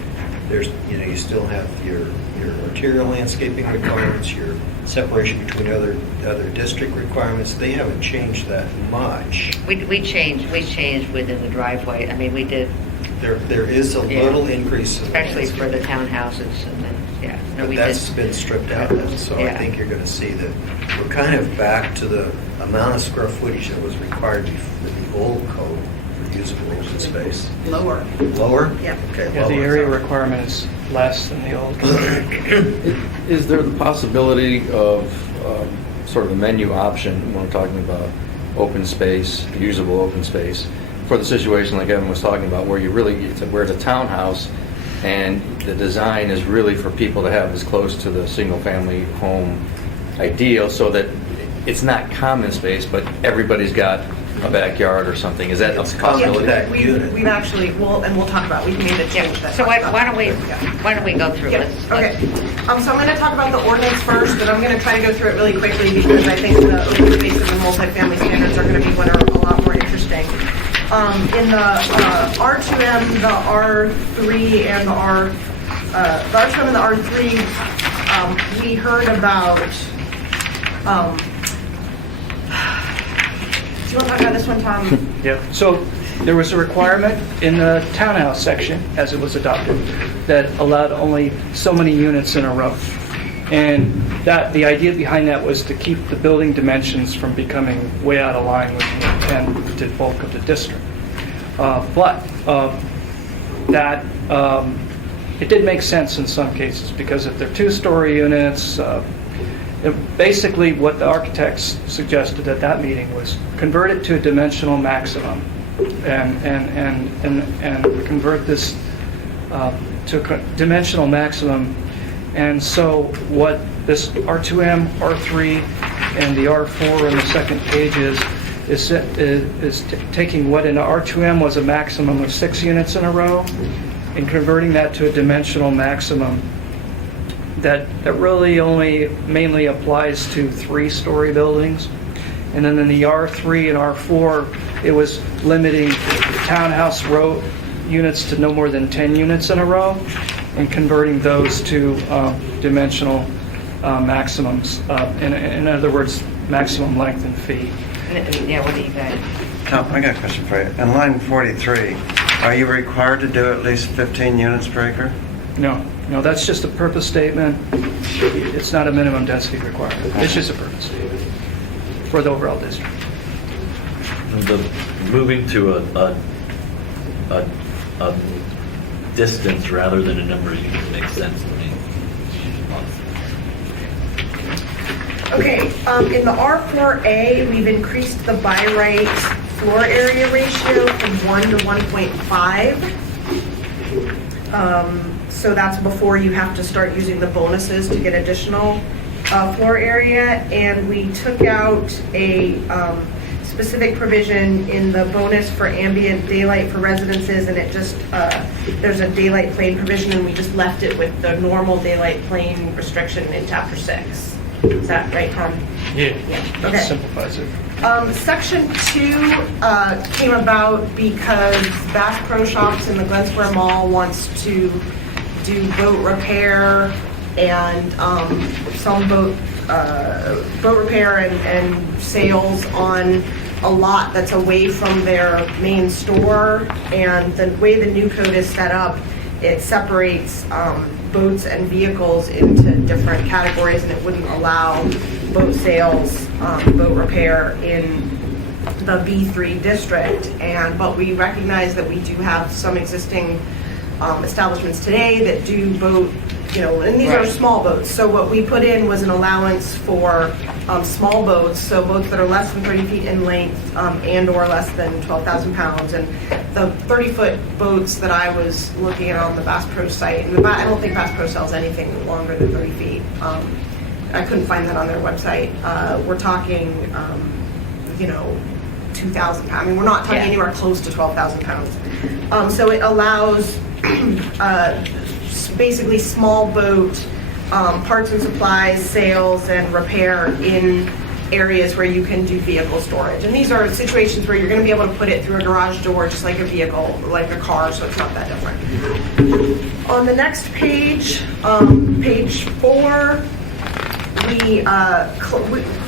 you still have your arterial landscaping requirements, your separation between other district requirements. They haven't changed that much. We changed within the driveway. I mean, we did, There is a Yeah. little increase, in especially for the townhouses and then, yeah. No, but we that's did. been stripped out now. So I Yeah. think you're going to see that we're kind of back to the amount of square footage that was required with the old code for usable open space. Lower. Lower? Yeah. Okay, Yeah, the lower. area requirement is less than the old code. Is there the possibility of sort of a menu option when we're talking about open space, usable open space, for the situation like Evan was talking about, where we're at a townhouse and the design is really for people to have as close to the single-family home ideal, so that it's not common space, but everybody's got a backyard or something? Is that a possibility? that We've unit. we've actually, and we'll talk about, we've made a change that. So talks about why don't we, that. Yeah. why don't we go through Yeah, this? okay. So I'm going to talk about the ordinance first, and I'm going to try to go through it really quickly, because I think the open space and the multifamily standards are going to be what are a lot more interesting. In the R2M, the R3, and the R2M and the R3, we heard about, do you want to talk about this one, Tom? Yep. So there was a requirement in the townhouse section, as it was adopted, that allowed only so many units in a row. And the idea behind that was to keep the building dimensions from becoming way out of line with the intended bulk of the district. It did make sense in some cases, because if they're two-story units, basically what the architects suggested at that meeting was convert it to a dimensional maximum and convert this to a dimensional maximum. And so what this R2M, R3, and the R4 on the second page is taking what in the R2M was a maximum of 6 units in a row and converting that to a dimensional maximum that really only mainly applies to 3-story buildings. And then in the R3 and R4, it was limiting townhouse row units to no more than 10 units in a row and converting those to dimensional maximums. In other words, maximum length and feet. Yeah, what do you got? Tom, I got a question for you. In line 43, are you required to do at least 15 units per acre? No, that's just a purpose statement. It's not a minimum density requirement. It's just a purpose statement for the overall district. Moving to a distance rather than a number of units makes sense to me. Okay, in the R4A, we've increased the by right floor area ratio from 1 to 1.5. So that's before you have to start using the bonuses to get additional floor area. And we took out a specific provision in the bonus for ambient daylight for residences, and it just, there's a daylight plane provision, and we just left it with the normal daylight plane restriction in Chapter 6. Is that right, Tom? Yeah. Yeah, That okay. simplifies it. Section 2 came about because Bass Pro Shops in the Glen Square Mall wants to do boat repair and some boat repair and sales on a lot that's away from their main store. And the way the new code is set up, it separates boats and vehicles into different categories, and it wouldn't allow boat sales, boat repair in the B3 district. But we recognize that we do have some existing establishments today that do boat, and these are Right. small boats. So what we put in was an allowance for small boats, so boats that are less than 30 feet in length and/or less than 12,000 pounds. And the 30-foot boats that I was looking at on the Bass Pro site, and I don't think Bass Pro sells anything longer than 30 feet. I couldn't find that on their website. We're talking, 2,000 pounds. I mean, we're not talking Yeah. anywhere close to 12,000 pounds. So it allows basically small boat parts and supplies, sales, and repair in areas where you can do vehicle storage. And these are situations where you're going to be able to put it through a garage door just like a vehicle, like a car, so it's not that different. On the next page, page 4,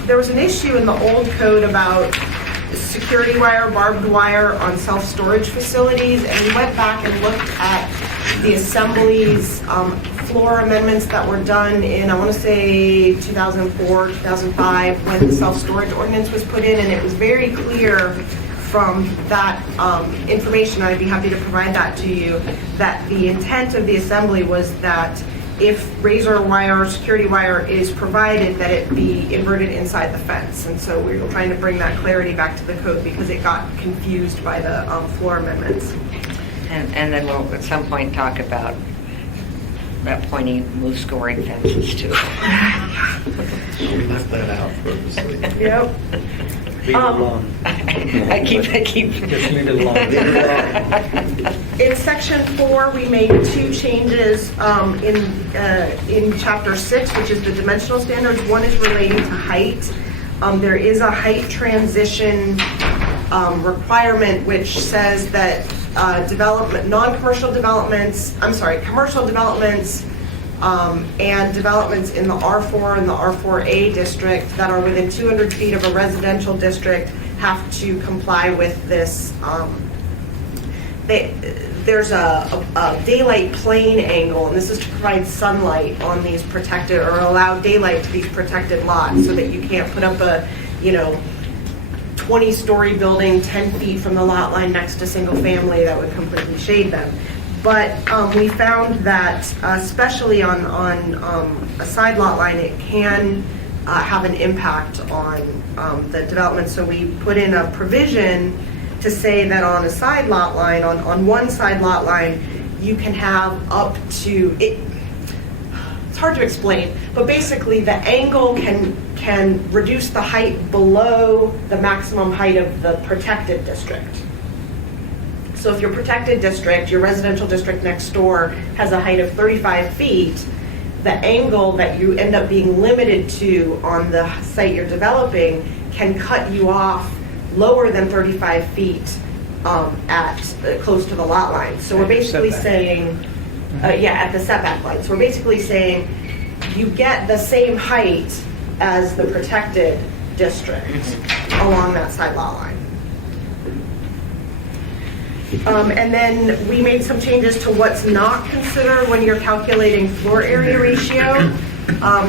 there was an issue in the old code about security wire, barbed wire on self-storage facilities, and we went back and looked at the Assembly's floor amendments that were done in, I want to say 2004, 2005, when the self-storage ordinance was put in, and it was very clear from that information, I'd be happy to provide that to you, that the intent of the Assembly was that if razor wire, security wire is provided, that it be inverted inside the fence. And so we were trying to bring that clarity back to the code because it got confused by the floor amendments. And then we'll at some point talk about pointing moose scoring fences too. We left that out purposely. Yep. Leave it alone. I keep. Just leave it alone. Leave it alone. In section 4, we made 2 changes in chapter 6, which is the dimensional standards. One is relating to height. There is a height transition requirement which says that commercial developments and developments in the R4 and the R4A district that are within 200 feet of a residential district have to comply with this. There's a daylight plane angle, and this is to provide sunlight on these protected, or allow daylight to these protected lots, so that you can't put up a 20-story building 10 feet from the lot line next to single family that would completely shade them. But we found that, especially on a side lot line, it can have an impact on the development. So we put in a provision to say that on a side lot line, on one side lot line, you can have up to, it's hard to explain, but basically the angle can reduce the height below the maximum height of the protected district. So if your protected district, your residential district next door, has a height of 35 feet, the angle that you end up being limited to on the site you're developing can cut you off lower than 35 feet at close to the lot line. So we're basically saying, at the setback line. So we're basically saying you get the same height as the protected district along that side lot line. And then we made some changes to what's not considered when you're calculating floor area ratio.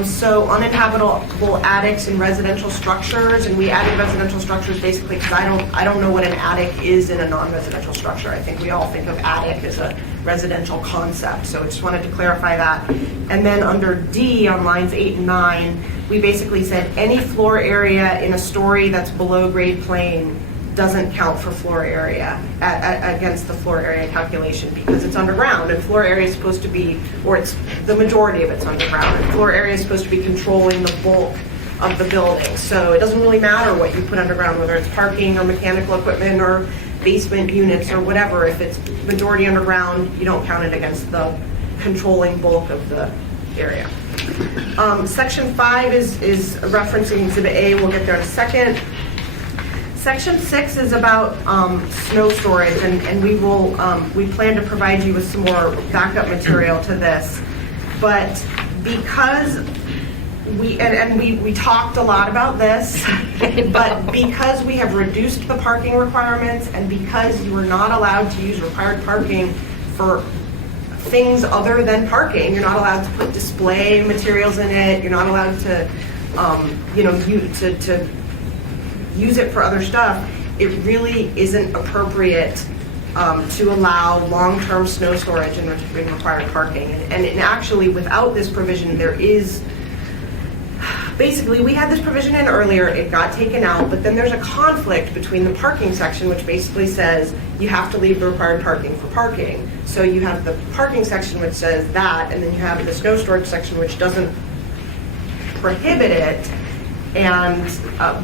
So uninhabitable attics in residential structures, and we added residential structures basically because I don't know what an attic is in a non-residential structure. I think we all think of attic as a residential concept, so I just wanted to clarify that. And then under D on lines 8 and 9, we basically said any floor area in a story that's below grade plane doesn't count for floor area against the floor area calculation because it's underground, and floor area is supposed to be, or it's the majority of it's underground, and floor area is supposed to be controlling the bulk of the building. So it doesn't really matter what you put underground, whether it's parking or mechanical equipment or basement units or whatever. If it's majority underground, you don't count it against the controlling bulk of the area. Section 5 is referencing Exhibit A. We'll get there in a second. Section 6 is about snow storage, and we plan to provide you with some more backup material to this. But because we talked a lot about this, but because we have reduced the parking requirements, and because you are not allowed to use required parking for things other than parking, you're not allowed to put display materials in it, you're not allowed to, use it for other stuff, it really isn't appropriate to allow long-term snow storage and required parking. And actually, without this provision, there is, basically, we had this provision in earlier, it got taken out, but then there's a conflict between the parking section, which basically says you have to leave the required parking for parking. So you have the parking section which says that, and then you have the snow storage section which doesn't prohibit it. And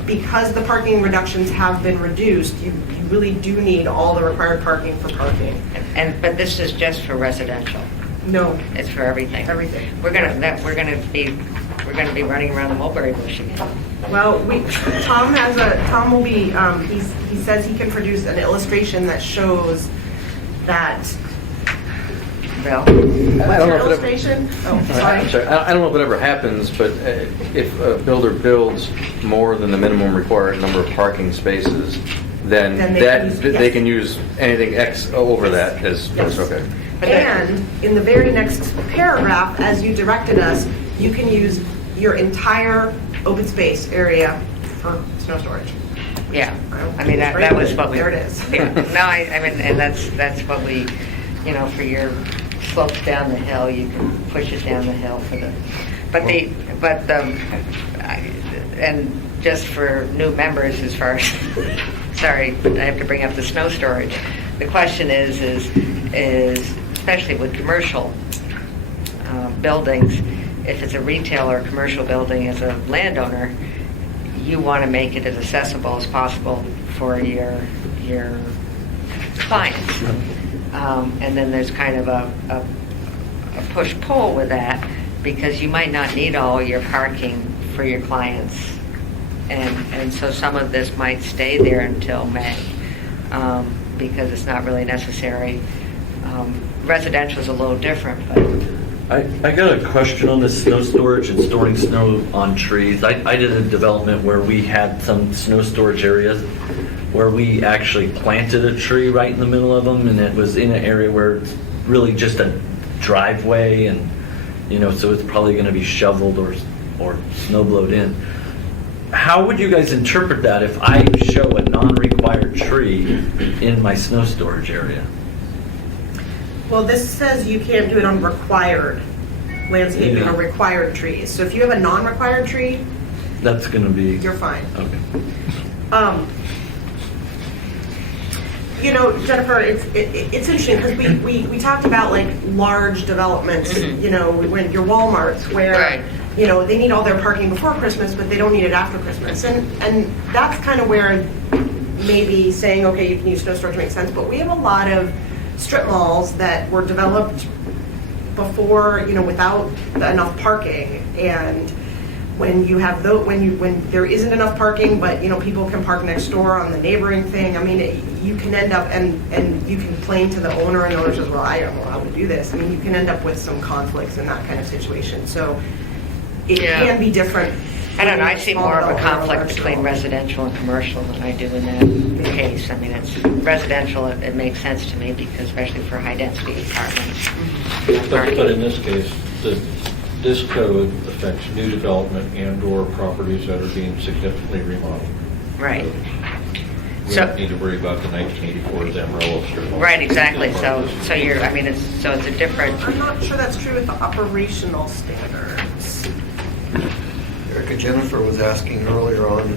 because the parking reductions have been reduced, you really do need all the required parking for parking. But this is just for residential. No, It's for everything. everything. We're gonna be running around the mulberry bush again. Well, Tom will be, he says he can produce an illustration that shows that. Bill? I don't know if it ever- Illustration? Oh, sorry. I'm sorry, I don't know if it ever happens, but if a builder builds more than the minimum required number of parking spaces, then Then they can use- they yes. can use anything X over that as, Yes. okay. And in the very next paragraph, as you directed us, you can use your entire open space area for snow storage. Yeah, I mean, that was what we. There it is. Yeah. No, I mean, and that's what we, for your slopes down the hill, you can push it down the hill for the, and just for new members as far as, sorry, but I have to bring up the snow storage. The question is especially with commercial buildings, if it's a retail or commercial building, as a landowner, you want to make it as accessible as possible for your clients. And then there's kind of a push-pull with that, because you might not need all your parking for your clients. And so some of this might stay there until May, because it's not really necessary. Residential is a little different, but I got a question on this snow storage and storing snow on trees. I did a development where we had some snow storage areas where we actually planted a tree right in the middle of them, and it was in an area where it's really just a driveway, and so it's probably going to be shoveled or snow blowed in. How would you guys interpret that if I show a non-required tree in my snow storage area? Well, this says you can't do it on required landscaping or required trees. So if you have a non-required tree, That's going to be... you're fine. Okay. Jennifer, it's interesting because we talked about like large developments, when your Walmarts where, Right. They need all their parking before Christmas, but they don't need it after Christmas. And that's kind of where maybe saying, okay, you can use snow storage makes sense, but we have a lot of strip malls that were developed before, without enough parking. And when you have when there isn't enough parking, but people can park next door on the neighboring thing, I mean, you can end up and you can complain to the owner, and the owner says, well, I don't know how to do this. I mean, you can end up with some conflicts in that kind of situation. So it can be different. I don't know, I see more of a conflict large between development. residential and commercial than I do in that case. I mean, it's residential, it makes sense to me, because especially for high-density apartments. But in this case, this code affects new development and/or properties that are being significantly remodeled. Right. We So- don't need to worry about the 1984 Zamrello strip. Right, exactly, so it's a different, I'm not sure that's true with the operational standards. Erica, Jennifer was asking earlier on,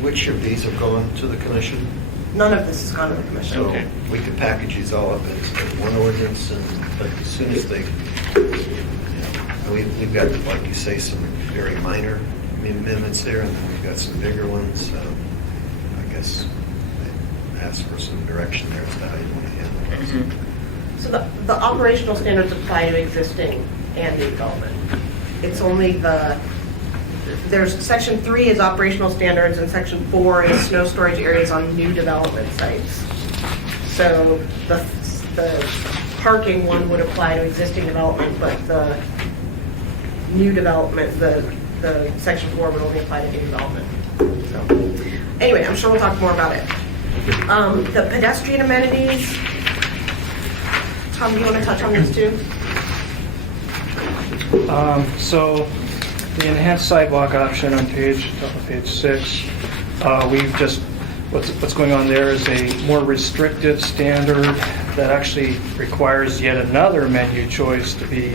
which of these have gone to the commission? None of this has gone to the commission. So we could package these all up as one ordinance, but as soon as they, we've got, like you say, some very minor amendments there, and then we've got some bigger ones. I guess I'd ask for some direction there as to how you want to handle those. So the operational standards apply to existing and new development. It's only there's section 3 is operational standards, and section 4 is snow storage areas on new development sites. So the parking one would apply to existing development, but the new development, the section 4 would only apply to new development. So anyway, I'm sure we'll talk more about it. The pedestrian amenities. Tom, do you want to touch on this too? So the enhanced sidewalk option on top of page 6, we've just what's going on there is a more restrictive standard that actually requires yet another menu choice to be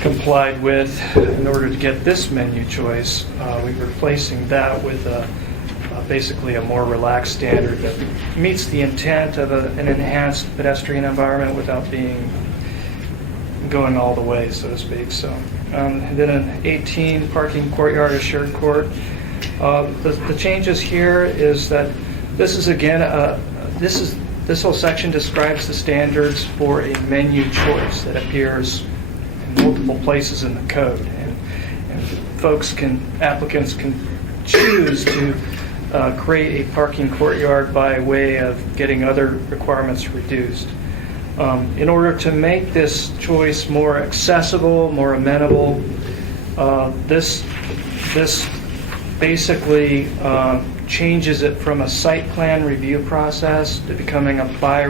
complied with. In order to get this menu choice, we're replacing that with basically a more relaxed standard that meets the intent of an enhanced pedestrian environment without going all the way, so to speak. So, and then an 18 parking courtyard assured court. The changes here is that this is again this whole section describes the standards for a menu choice that appears in multiple places in the code, and applicants can choose to create a parking courtyard by way of getting other requirements reduced. In order to make this choice more accessible, more amenable, this basically changes it from a site plan review process to becoming a by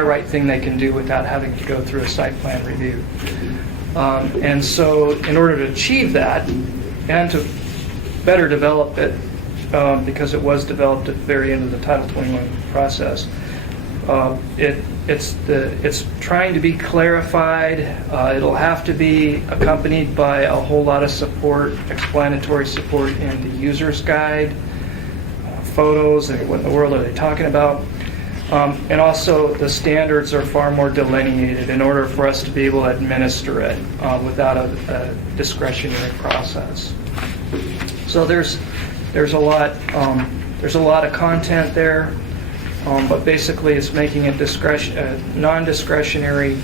right thing they can do without having to go through a site plan review. And so in order to achieve that and to better develop it, because it was developed at the very end of the Title 21 process, it's trying to be clarified. It'll have to be accompanied by a whole lot of support, explanatory support in the user's guide, photos, and what in the world are they talking about. And also the standards are far more delineated in order for us to be able to administer it without a discretionary process. So there's a lot of content there. But basically, it's making it non-discretionary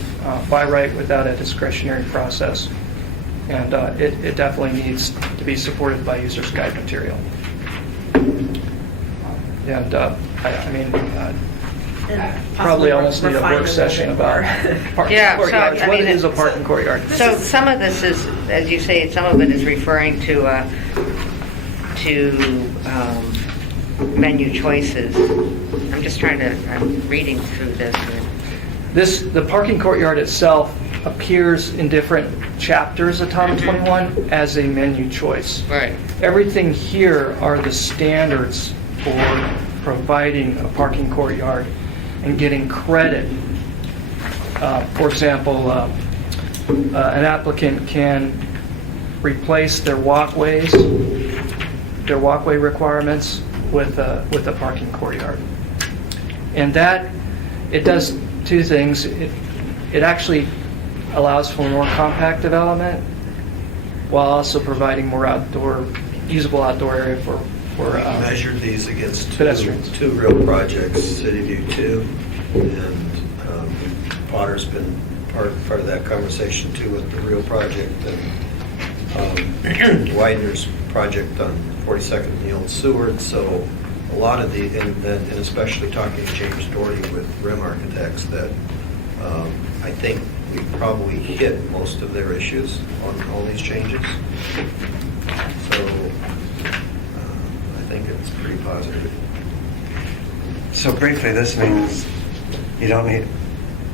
by right without a discretionary process. And it definitely needs to be supported by user's guide material. And probably almost need a work session about parking courtyards. What is a parking courtyard? So some of this is, as you say, some of it is referring to menu choices. I'm reading through this. The parking courtyard itself appears in different chapters of Title 21 as a menu choice. Right. Everything here are the standards for providing a parking courtyard and getting credit. For example, an applicant can replace their walkway requirements with a parking courtyard. And that, it does two things. It actually allows for more compact development while also providing more usable outdoor area for Measured these against pedestrians. two real projects, City View 2, and Potter's been part of that conversation too with the real project, and Widener's project on 42nd and the Old Seward. So a lot of and especially talking to James Doherty with RIM Architects, that I think we probably hit most of their issues on all these changes. So I think it's pretty positive. So briefly, this means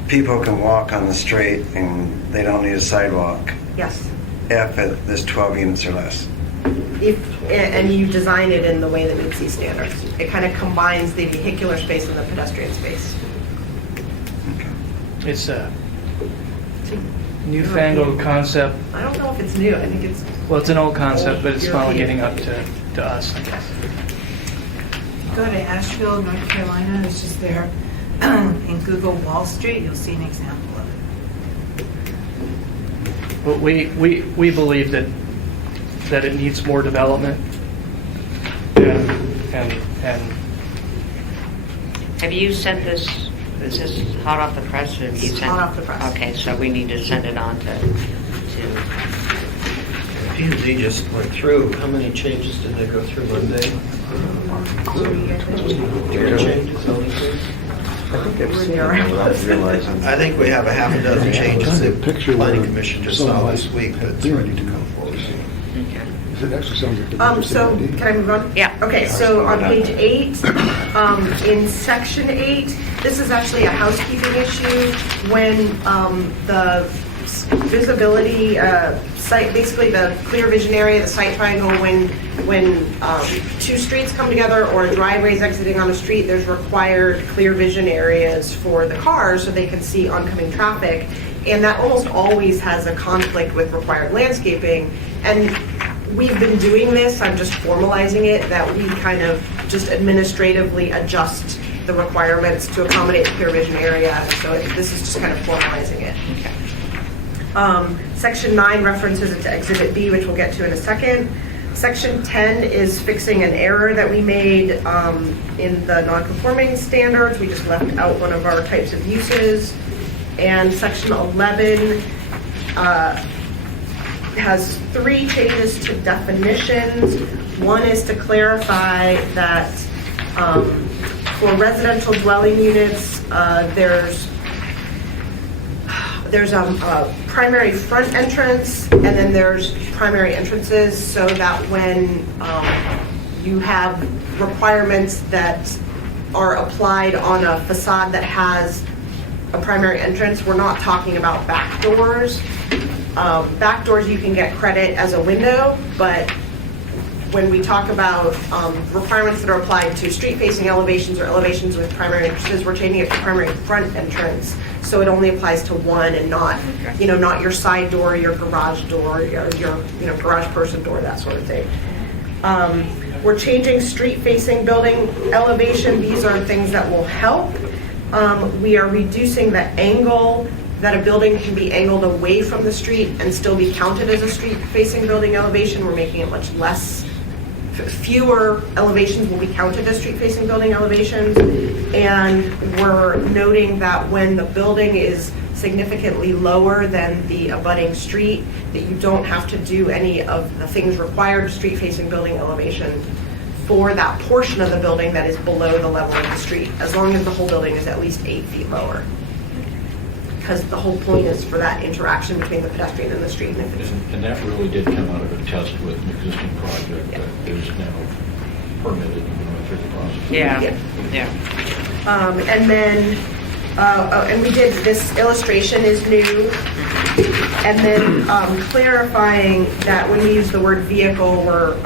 people can walk on the street and they don't need a sidewalk Yes. if there's 12 units or less. And you design it in the way that meets these standards. It kind of combines the vehicular space and the pedestrian space. It's a newfangled concept. I don't know if it's new. I think it's... Well, it's an old concept, but it's finally getting up to us, I guess. Go to Asheville, North Carolina, it's just there. In Google Wall Street, you'll see an example of it. But we believe that it needs more development. And Have you sent this? Is this hot off the press? Or have you It's sent hot off the press. Okay, so we need to send it on to P&Z just went through, how many changes did they go through Monday? 3 changes, only 3? I think we have a half a dozen changes that the planning commission just saw this week that's ready to come forward. It actually sounds like a So, interesting can I move on? Yeah. Okay, so on page 8, in section 8, this is actually a housekeeping issue. When the this visibility site, basically the clear vision area, the sight triangle, when two streets come together or a driveway is exiting on a street, there's required clear vision areas for the cars so they can see oncoming traffic. And that almost always has a conflict with required landscaping. And we've been doing this, I'm just formalizing it, that we kind of just administratively adjust the requirements to accommodate the clear vision area. So this is just kind of formalizing it. Okay. Section 9 references it to Exhibit B, which we'll get to in a second. Section 10 is fixing an error that we made in the non-conforming standards. We just left out one of our types of uses. And Section 11 has 3 changes to definitions. One is to clarify that for residential dwelling units, there's a primary front entrance, and then there's primary entrances, so that when you have requirements that are applied on a facade that has a primary entrance, we're not talking about back doors. Back doors you can get credit as a window, but when we talk about requirements that are applied to street-facing elevations or elevations with primary entrances, we're changing it to primary front entrance, so it only applies to one and not, not your side door, your garage door, your garage person door, that sort of thing. We're changing street-facing building elevation. These are things that will help. We are reducing the angle that a building can be angled away from the street and still be counted as a street-facing building elevation. We're making it much less. Fewer elevations will be counted as street-facing building elevations, and we're noting that when the building is significantly lower than the abutting street, that you don't have to do any of the things required street-facing building elevation for that portion of the building that is below the level of the street, as long as the whole building is at least 8 feet lower. Because the whole point is for that interaction between the pedestrian and the street. And that really did come out of a test with an existing project that is now permitted and going through the process. Yeah. And then, and we did, this illustration is new. And then clarifying that when we use the word vehicle, we're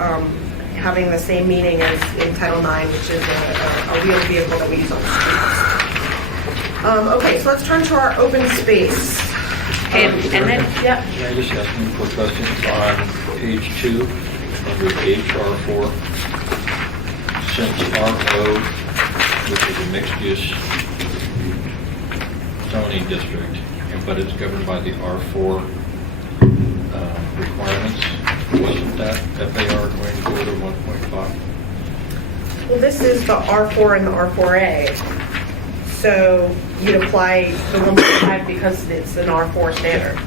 having the same meaning as in Title IX, which is a real vehicle that we use on the streets. Okay, so let's turn to our open space. And then, yeah. Can I just ask you a quick question? On page 2, under HR4, since RO, which is a mixed-use zoning district, but it's governed by the R4 requirements, wasn't that FAR going to go to 1.5? Well, this is the R4 and the R4A. So you'd apply the 1.5 because it's an R4 standard.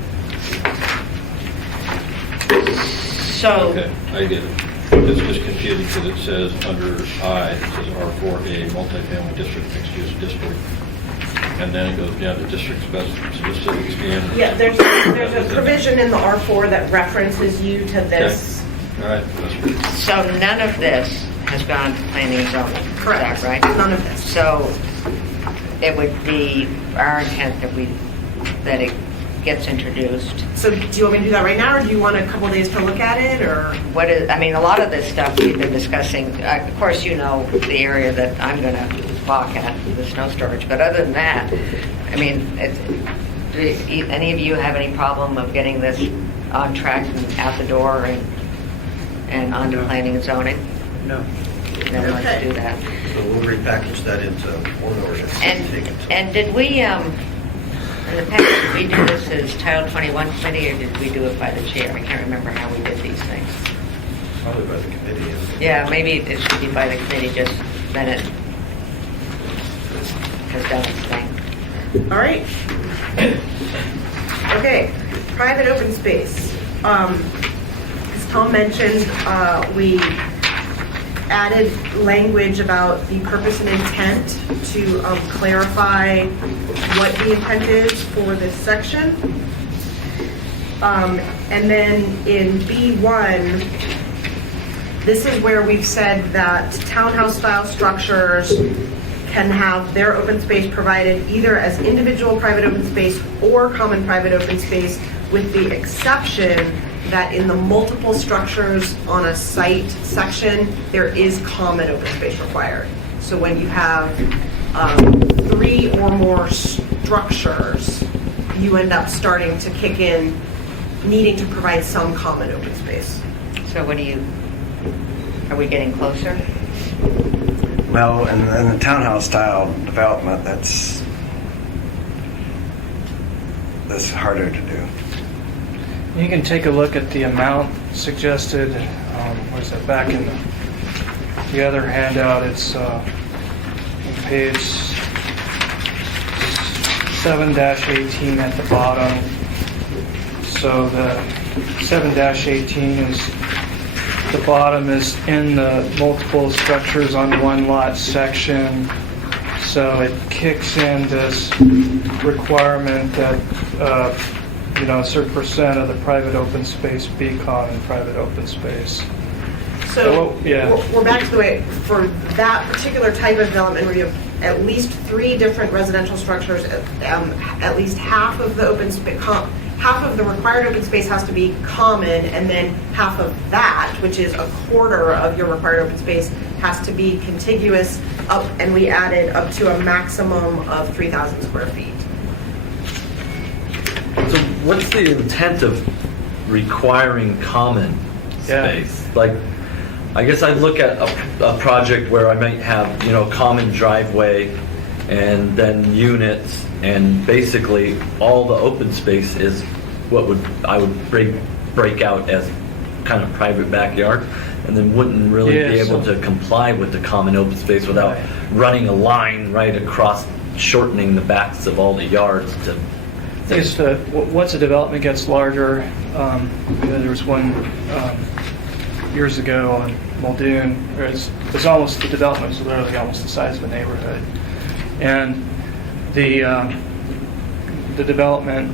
So, Okay, I get it. It's just confusing because it says under I, it says R4A, multifamily district, mixed-use district. And then it goes down to district specific standards. Yeah, there's a provision in the R4 that references you to this. Okay. All right, that's good. so none of this has gone to planning and zoning. Correct. Is that right? None of this. So it would be our intent that it gets introduced. So do you want me to do that right now, or do you want a couple days to look at it, or? A lot of this stuff we've been discussing, of course, you know the area that I'm going to walk at, the snow storage, but other than that, do any of you have any problem of getting this on track and out the door and onto planning and zoning? No. Then let's Okay. do that. So we'll repackage that into one ordinance. And did we, in the past, did we do this as Title 21 committee, or did we do it by the chair? I can't remember how we did these things. Probably by the committee. Yeah, maybe it should be by the committee, just then it has done its thing. All right. Okay, private open space. As Tom mentioned, we added language about the purpose and intent to clarify what the intent is for this section. And then in B1, this is where we've said that townhouse-style structures can have their open space provided either as individual private open space or common private open space with the exception that in the multiple structures on a site section, there is common open space required. So when you have 3 or more structures, you end up starting to kick in needing to provide some common open space. So are we getting closer? Well, in the townhouse style development, that's harder to do. You can take a look at the amount suggested, what is that, back in the other handout, it's on page 7-18 at the bottom. So the 7-18 is, the bottom is in the multiple structures on one lot section. So it kicks in this requirement that a certain percent of the private open space be common private open space. So yeah. we're back to the way, for that particular type of development where you have at least 3 different residential structures, at least half of the open space, half of the required open space has to be common, and then half of that, which is a quarter of your required open space, has to be contiguous up, and we added up to a maximum of 3,000 square feet. So what's the intent of requiring common space? Like, I guess I look at a project where I might have, common driveway and then units, and basically all the open space is what I would break out as kind of private backyard, and then wouldn't really be able to comply with the common open space without running a line right across, shortening the backs of all the yards to. Once a development gets larger, there was one years ago on Muldoon, where it's almost, the development was literally almost the size of a neighborhood. And the development,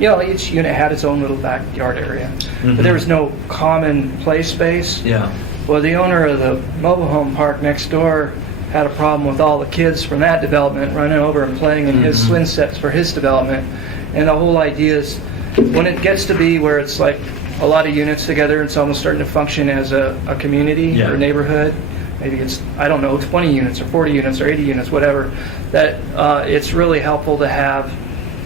each unit had its own little backyard area, but there was no common play space. Yeah. Well, the owner of the mobile home park next door had a problem with all the kids from that development running over and playing in his swing sets for his development. And the whole idea is, when it gets to be where it's like a lot of units together, it's almost starting to function as a community or neighborhood. Maybe it's, 20 units or 40 units or 80 units, whatever, that it's really helpful to have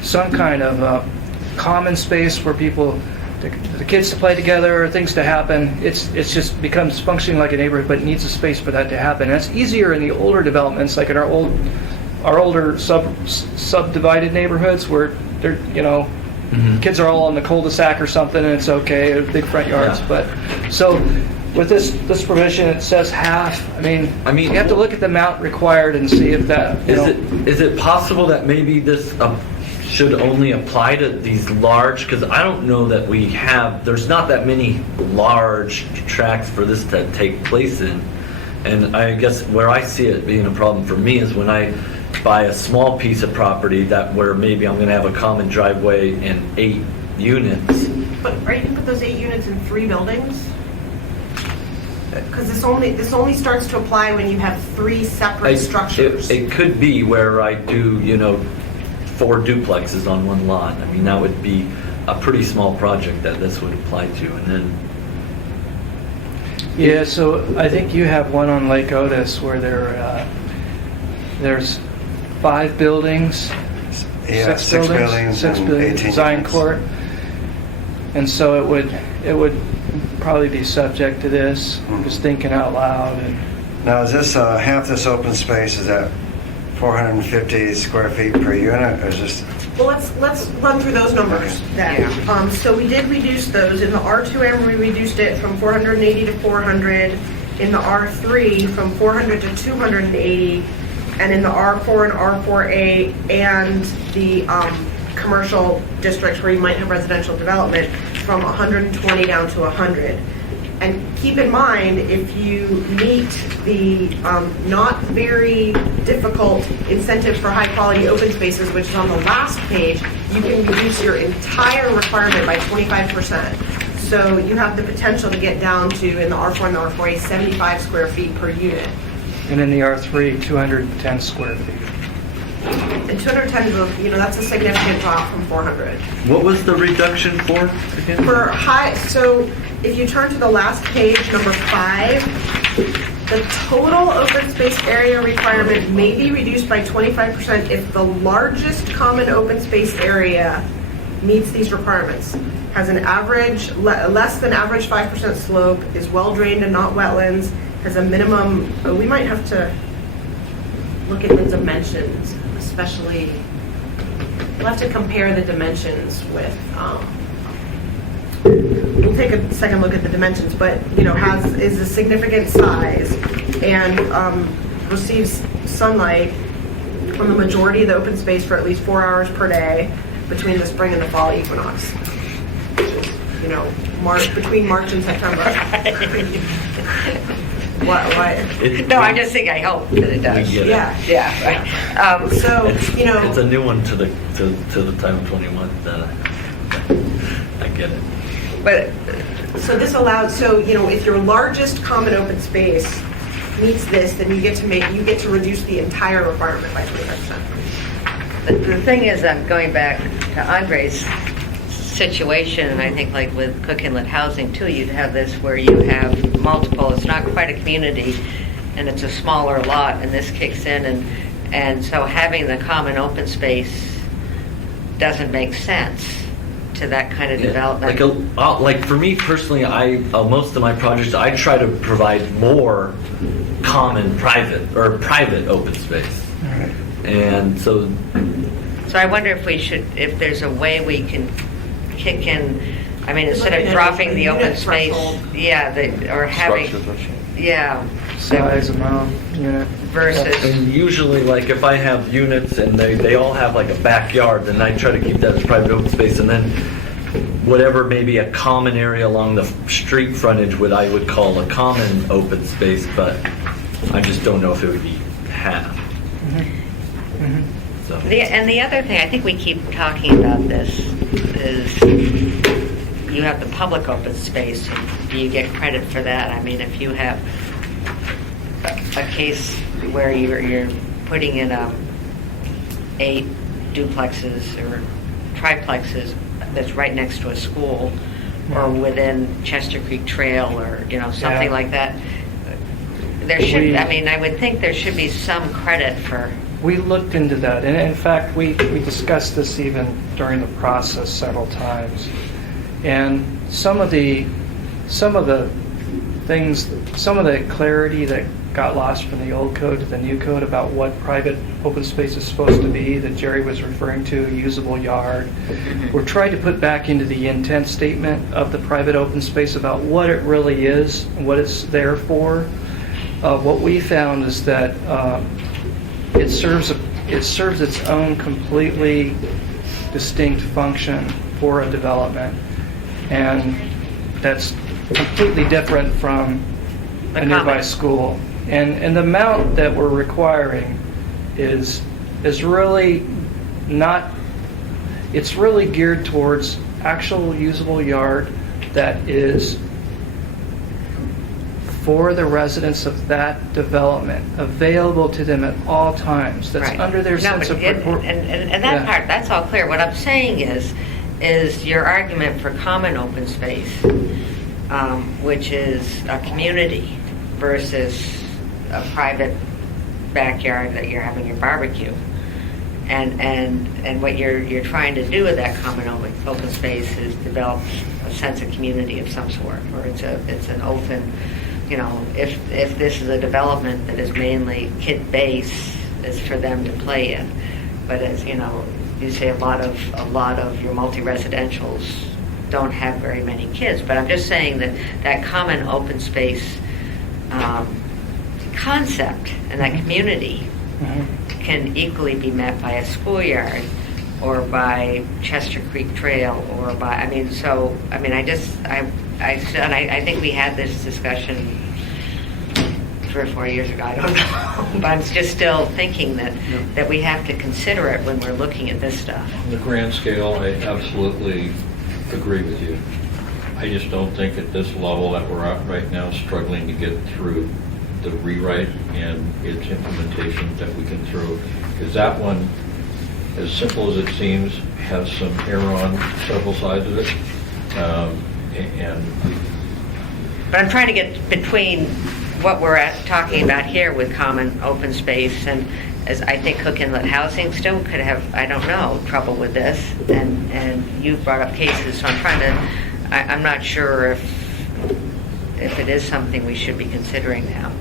some kind of common space where people, the kids to play together, or things to happen. It's just becomes functioning like a neighborhood, but it needs a space for that to happen. And it's easier in the older developments, like in our older subdivided neighborhoods, where they're, kids are all on the cul-de-sac or something, and it's okay, big front yards. Yeah. But so with this provision, it says half. I mean, you have to look at the amount required and see if that. Is it possible that maybe this should only apply to these large? Because I don't know that there's not that many large tracts for this to take place in. And I guess where I see it being a problem for me is when I buy a small piece of property where maybe I'm going to have a common driveway and 8 units. But you can put those 8 units in 3 buildings? Because this only starts to apply when you have 3 separate structures. It could be where I do, 4 duplexes on one lot. I mean, that would be a pretty small project that this would apply to, and then. Yeah, so I think you have one on Lake Otis where there's 5 buildings, Yeah, 6 buildings and 18 design units. court, and so it would probably be subject to this. Just thinking out loud. And Now, is this half this open space? Is that 450 square feet per unit, or is this? Well, let's run through those numbers then. Yeah. So we did reduce those. In the R2M, we reduced it from 480 to 400. In the R3, from 400 to 280. And in the R4 and R4A and the commercial districts where you might have residential development, from 120 down to 100. And keep in mind, if you meet the not very difficult incentive for high quality open spaces, which is on the last page, you can reduce your entire requirement by 25%. So you have the potential to get down to, in the R4 and the R4A, 75 square feet per unit. in the R3, 210 square feet. And 210 is, that's a significant drop from 400. What was the reduction for again? For high, so if you turn to the last page, number 5, the total open space area requirement may be reduced by 25% if the largest common open space area meets these requirements. Has an average, less than average 5% slope, is well drained and not wetlands, has a minimum, we might have to look at the dimensions, especially, we'll have to compare the dimensions with, we'll take a second look at the dimensions, but, is a significant size and receives sunlight from the majority of the open space for at least 4 hours per day between the spring and the fall equinox. Which is, between March and September. What? No, I'm just saying I hope that it does. We get it. Yeah. Right. So, It's a new one to the Title 21. That I get it. But so this allows, if your largest common open space meets this, then you get to reduce the entire requirement by 25%. the thing is, I'm going back to Andre's situation, and I think like with Cook Inlet Housing too, you'd have this where you have multiple, it's not quite a community, and it's a smaller lot, and this kicks in, and so having the common open space doesn't make sense to that kind of development. Like for me personally, most of my projects, I try to provide more common private open space. And so I wonder if there's a way we can kick in, I mean, instead of dropping the open space, or having, Size, amount, unit. versus, and usually like if I have units and they all have like a backyard, then I try to keep that as private open space, and then whatever maybe a common area along the street frontage I would call a common open space, but I just don't know if it would be half. So. and the other thing, I think we keep talking about this, is you have the public open space, do you get credit for that? I mean, if you have a case where you're putting in 8 duplexes or triplexes that's right next to a school, or within Chester Creek Trail, or something like that, there should, I would think there should be some credit for. We looked into that, and in fact, we discussed this even during the process several times. And some of the things, some of the clarity that got lost from the old code to the new code about what private open space is supposed to be, that Jerry was referring to, usable yard, we're trying to put back into the intent statement of the private open space about what it really is and what it's there for. What we found is that it serves its own completely distinct function for a development, and that's completely different from a nearby school. And the amount that we're requiring is really not. It's really geared towards actual usable yard that is for the residents of that development, available to them at all times. That's Right. under their sense of purport. And that part, that's all clear. What I'm saying is your argument for common open space, which is a community versus a private backyard that you're having your barbecue. And what you're trying to do with that common open space is develop a sense of community of some sort, or it's an open, if this is a development that is mainly kid-based, is for them to play in. But as you say, a lot of your multi-residentials don't have very many kids. But I'm just saying that common open space concept and that community can equally be met by a schoolyard, or by Chester Creek Trail, or by, I think we had this discussion 3 or 4 years ago, I don't know. But I'm just still thinking that we have to consider it when we're looking at this stuff. On the grand scale, I absolutely agree with you. I just don't think at this level that we're at right now, struggling to get through the rewrite and its implementation, that we can throw, because that one as simple as it seems, has some error on several sides of it. And But I'm trying to get between what we're talking about here with common open space, and as I think Cook Inlet Housing still could have, I don't know, trouble with this, and you brought up cases, so I'm trying to, I'm not sure if it is something we should be considering now.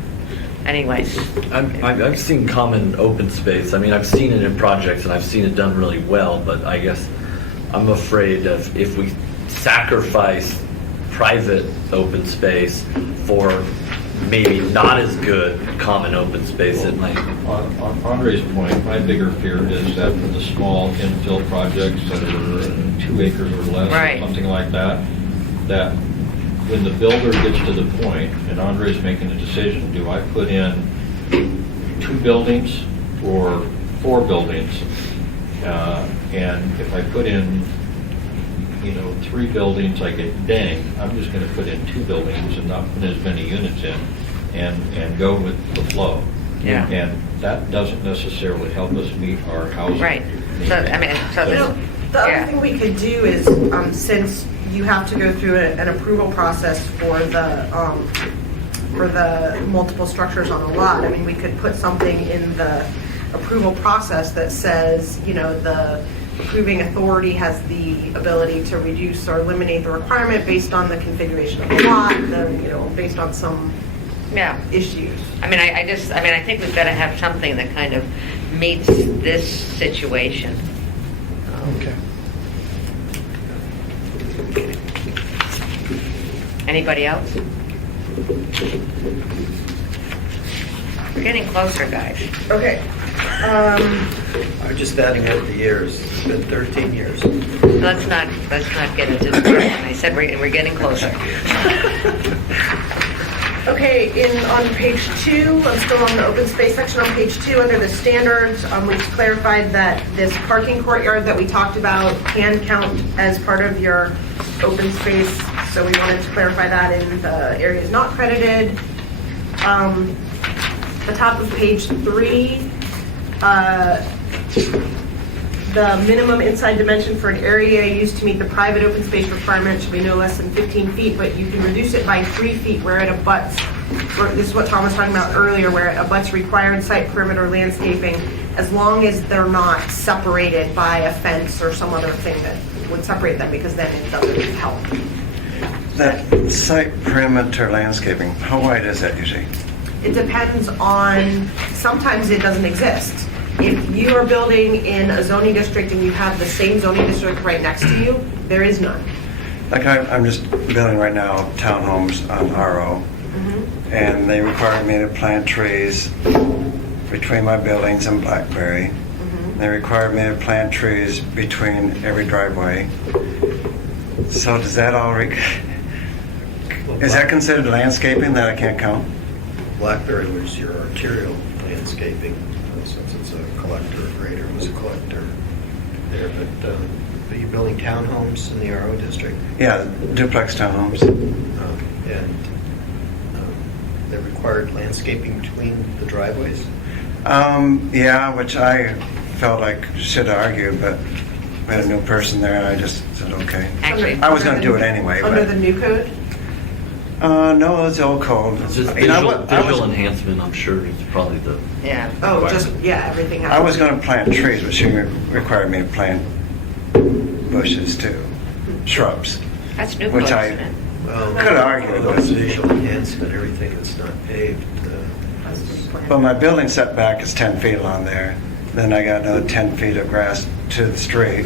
Anyways. I've seen common open space. I mean, I've seen it in projects and I've seen it done really well, but I guess I'm afraid of if we sacrifice private open space for maybe not as good common open space, it might. on Andre's point, my bigger fear is that for the small infill projects that are 2 acres or less, Right. or something like that, that when the builder gets to the point, and Andre's making a decision, do I put in 2 buildings or 4 buildings? And if I put in, 3 buildings, I get, dang, I'm just gonna put in 2 buildings and not put as many units in and go with the flow. Yeah. And that doesn't necessarily help us meet our housing. Right. So, I mean, so You know, this, the other yeah. thing we could do is, since you have to go through an approval process for the multiple structures on a lot, I mean, we could put something in the approval process that says, the approving authority has the ability to reduce or eliminate the requirement based on the configuration of the lot, based on some Yeah. issues. I mean, I think we've got to have something that kind of meets this situation. Okay. Anybody else? We're getting closer, guys. Okay. I'm just adding up the years. It's been 13 years. Let's not get into this. I said we're getting closer. Okay, on page 2, I'm still on the open space section. On page 2, under the standards, we've clarified that this parking courtyard that we talked about can count as part of your open space. So we wanted to clarify that in the areas not credited. The top of page 3, the minimum inside dimension for an area used to meet the private open space requirement should be no less than 15 feet, but you can reduce it by 3 feet where it abuts. This is what Tom was talking about earlier, where it abuts required site perimeter landscaping, as long as they're not separated by a fence or some other thing that would separate them, because then it doesn't help. That site perimeter landscaping, how wide is that usually? It depends on, sometimes it doesn't exist. If you are building in a zoning district and you have the same zoning district right next to you, there is none. Like I'm just building right now townhomes on RO, and they required me to plant trees between my buildings and Blackberry. They required me to plant trees between every driveway. So does that all, is that considered landscaping that I can't count? Blackberry was your arterial landscaping, since it's a collector, grader was a collector there, but you're building townhomes in the RO district? Yeah, duplex townhomes. And they required landscaping between the driveways? Yeah, which I felt like should argue, but we had a new person there, and I just said, okay. Actually, I was going to do it anyway, Under but... the new code? No, it's old code. It's just You know visual, what? I was- visual enhancement, I'm sure, is probably the. yeah. Oh, just, yeah, everything has. I was going to plant trees, but she required me to plant bushes too, shrubs. That's new Which code, I- isn't it? Well, Could argue, well, but- it's visual enhancement, everything that's not paved. But my building setback is 10 feet along there. Then I got another 10 feet of grass to the street.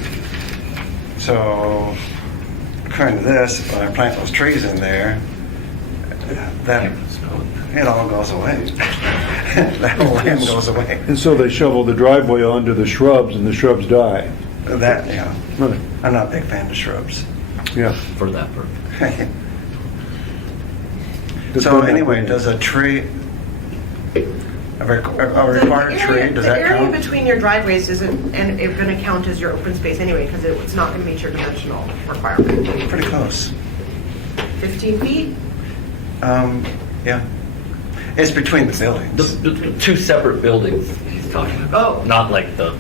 So according to this, when I plant those trees in there, that, it all goes away. That whole land goes away. And so they shovel the driveway onto the shrubs, and the shrubs die. That, yeah, Right. I'm not a big fan of shrubs. Yeah. For that purpose. So anyway, does a tree, a required tree, does that The area count? between your driveways isn't, and it's going to count as your open space anyway, because it's not going to meet your dimensional requirement. Pretty close. 15 feet? Yeah. It's between the buildings. The 2 separate buildings he's talking about, Oh. not like the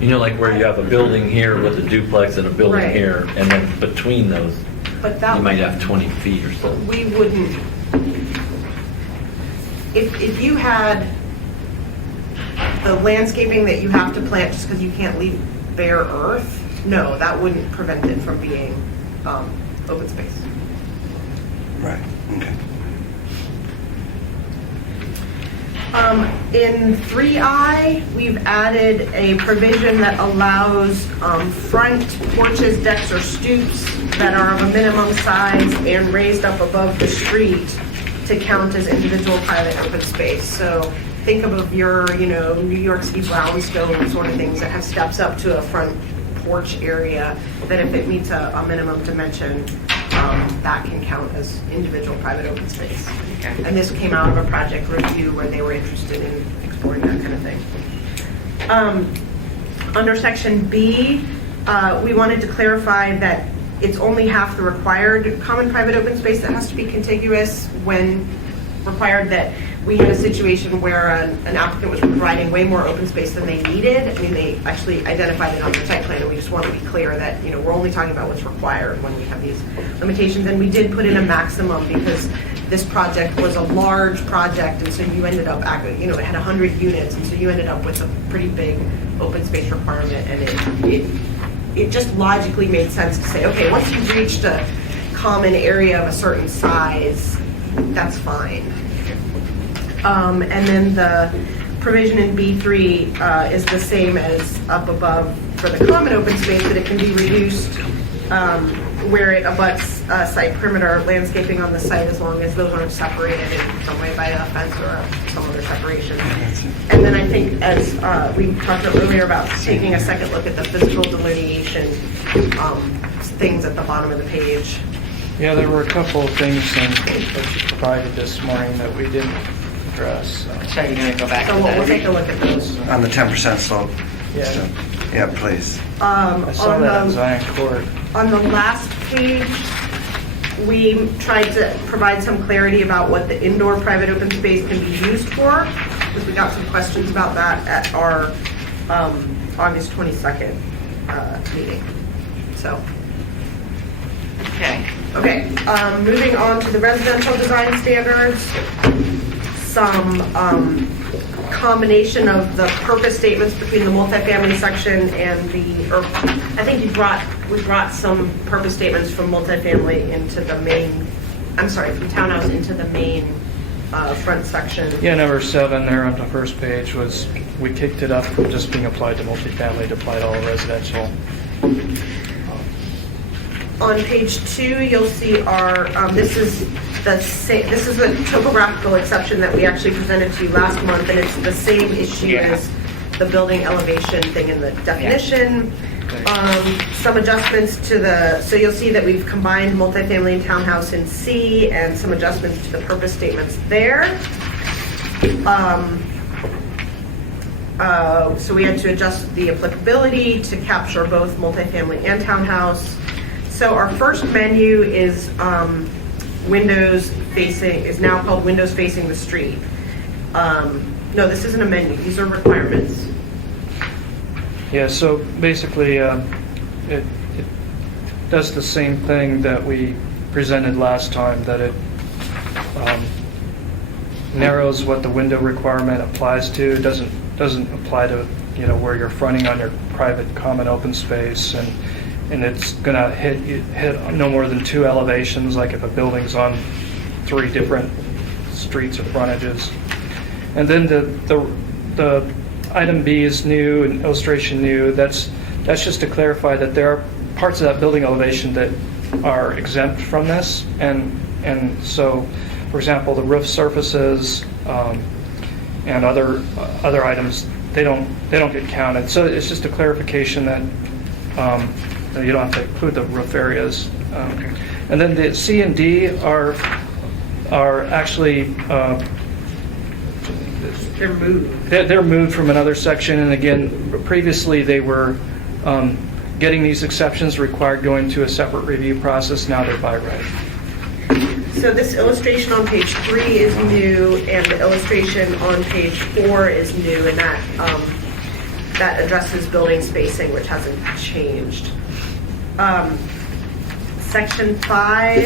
You know, like where you have a building here with a duplex and a building Right. here, and then between those, But that, you might have 20 feet or so. we wouldn't, if you had the landscaping that you have to plant just because you can't leave bare earth, no, that wouldn't prevent it from being open space. Right, okay. In 3I, we've added a provision that allows front porches, decks, or stoops that are of a minimum size and raised up above the street to count as individual private open space. So think of your, New York City brownstone sort of things that have steps up to a front porch area, that if it meets a minimum dimension, that can count as individual private open space. Okay. And this came out of a project review where they were interested in exploring that kind of thing. Under section B, we wanted to clarify that it's only half the required common private open space that has to be contiguous when required, that we had a situation where an applicant was providing way more open space than they needed. I mean, they actually identified it on the site plan, and we just want to be clear that, we're only talking about what's required when we have these limitations. And we did put in a maximum because this project was a large project, and so you ended up, it had 100 units, and so you ended up with a pretty big open space requirement, and it just logically made sense to say, okay, once you've reached a common area of a certain size, that's fine. And then the provision in B3 is the same as up above for the common open space, that it can be reduced where it abuts site perimeter landscaping on the site, as long as those aren't separated in some way by a fence or some other separation. And then I think, as we talked earlier about taking a second look at the physical delineation things at the bottom of the page. Yeah, there were a couple of things that you provided this morning that we didn't address. So you're going to go back to So we'll take a that? look at those. On the 10% slope? Yeah. So, yeah, please. I saw that on Zion Court. On the last page, we tried to provide some clarity about what the indoor private open space can be used for, because we got some questions about that at our August 22nd meeting. So, Okay. Moving on to the residential design standards, some combination of the purpose statements between the multifamily section and I think we brought some purpose statements from multifamily into the main, from townhouse into the main front section. Yeah, number 7 there on the first page was, we kicked it up from just being applied to multifamily to apply to all residential. On page 2, you'll see our, this is the topographical exception that we actually presented to you last month, and it's the same issue as the building elevation thing in the definition. Some adjustments to so you'll see that we've combined multifamily and townhouse in C, and some adjustments to the purpose statements there. So we had to adjust the applicability to capture both multifamily and townhouse. So our first menu is is now called windows facing the street. No, this isn't a menu. These are requirements. Yeah, so basically, it does the same thing that we presented last time, that it narrows what the window requirement applies to. It doesn't apply to, where you're fronting on your private common open space, and it's gonna hit no more than 2 elevations, like if a building's on 3 different streets or frontages. And then the item B is new and illustration new. That's just to clarify that there are parts of that building elevation that are exempt from this, and so, for example, the roof surfaces and other items, they don't get counted. So it's just a clarification that you don't have to include the roof areas. And then the C and D are actually They're moved. they're moved from another section, and again, previously they were getting these exceptions required going to a separate review process. Now they're by right. So this illustration on page 3 is new, and the illustration on page 4 is new, and that that addresses building spacing, which hasn't changed. Section 5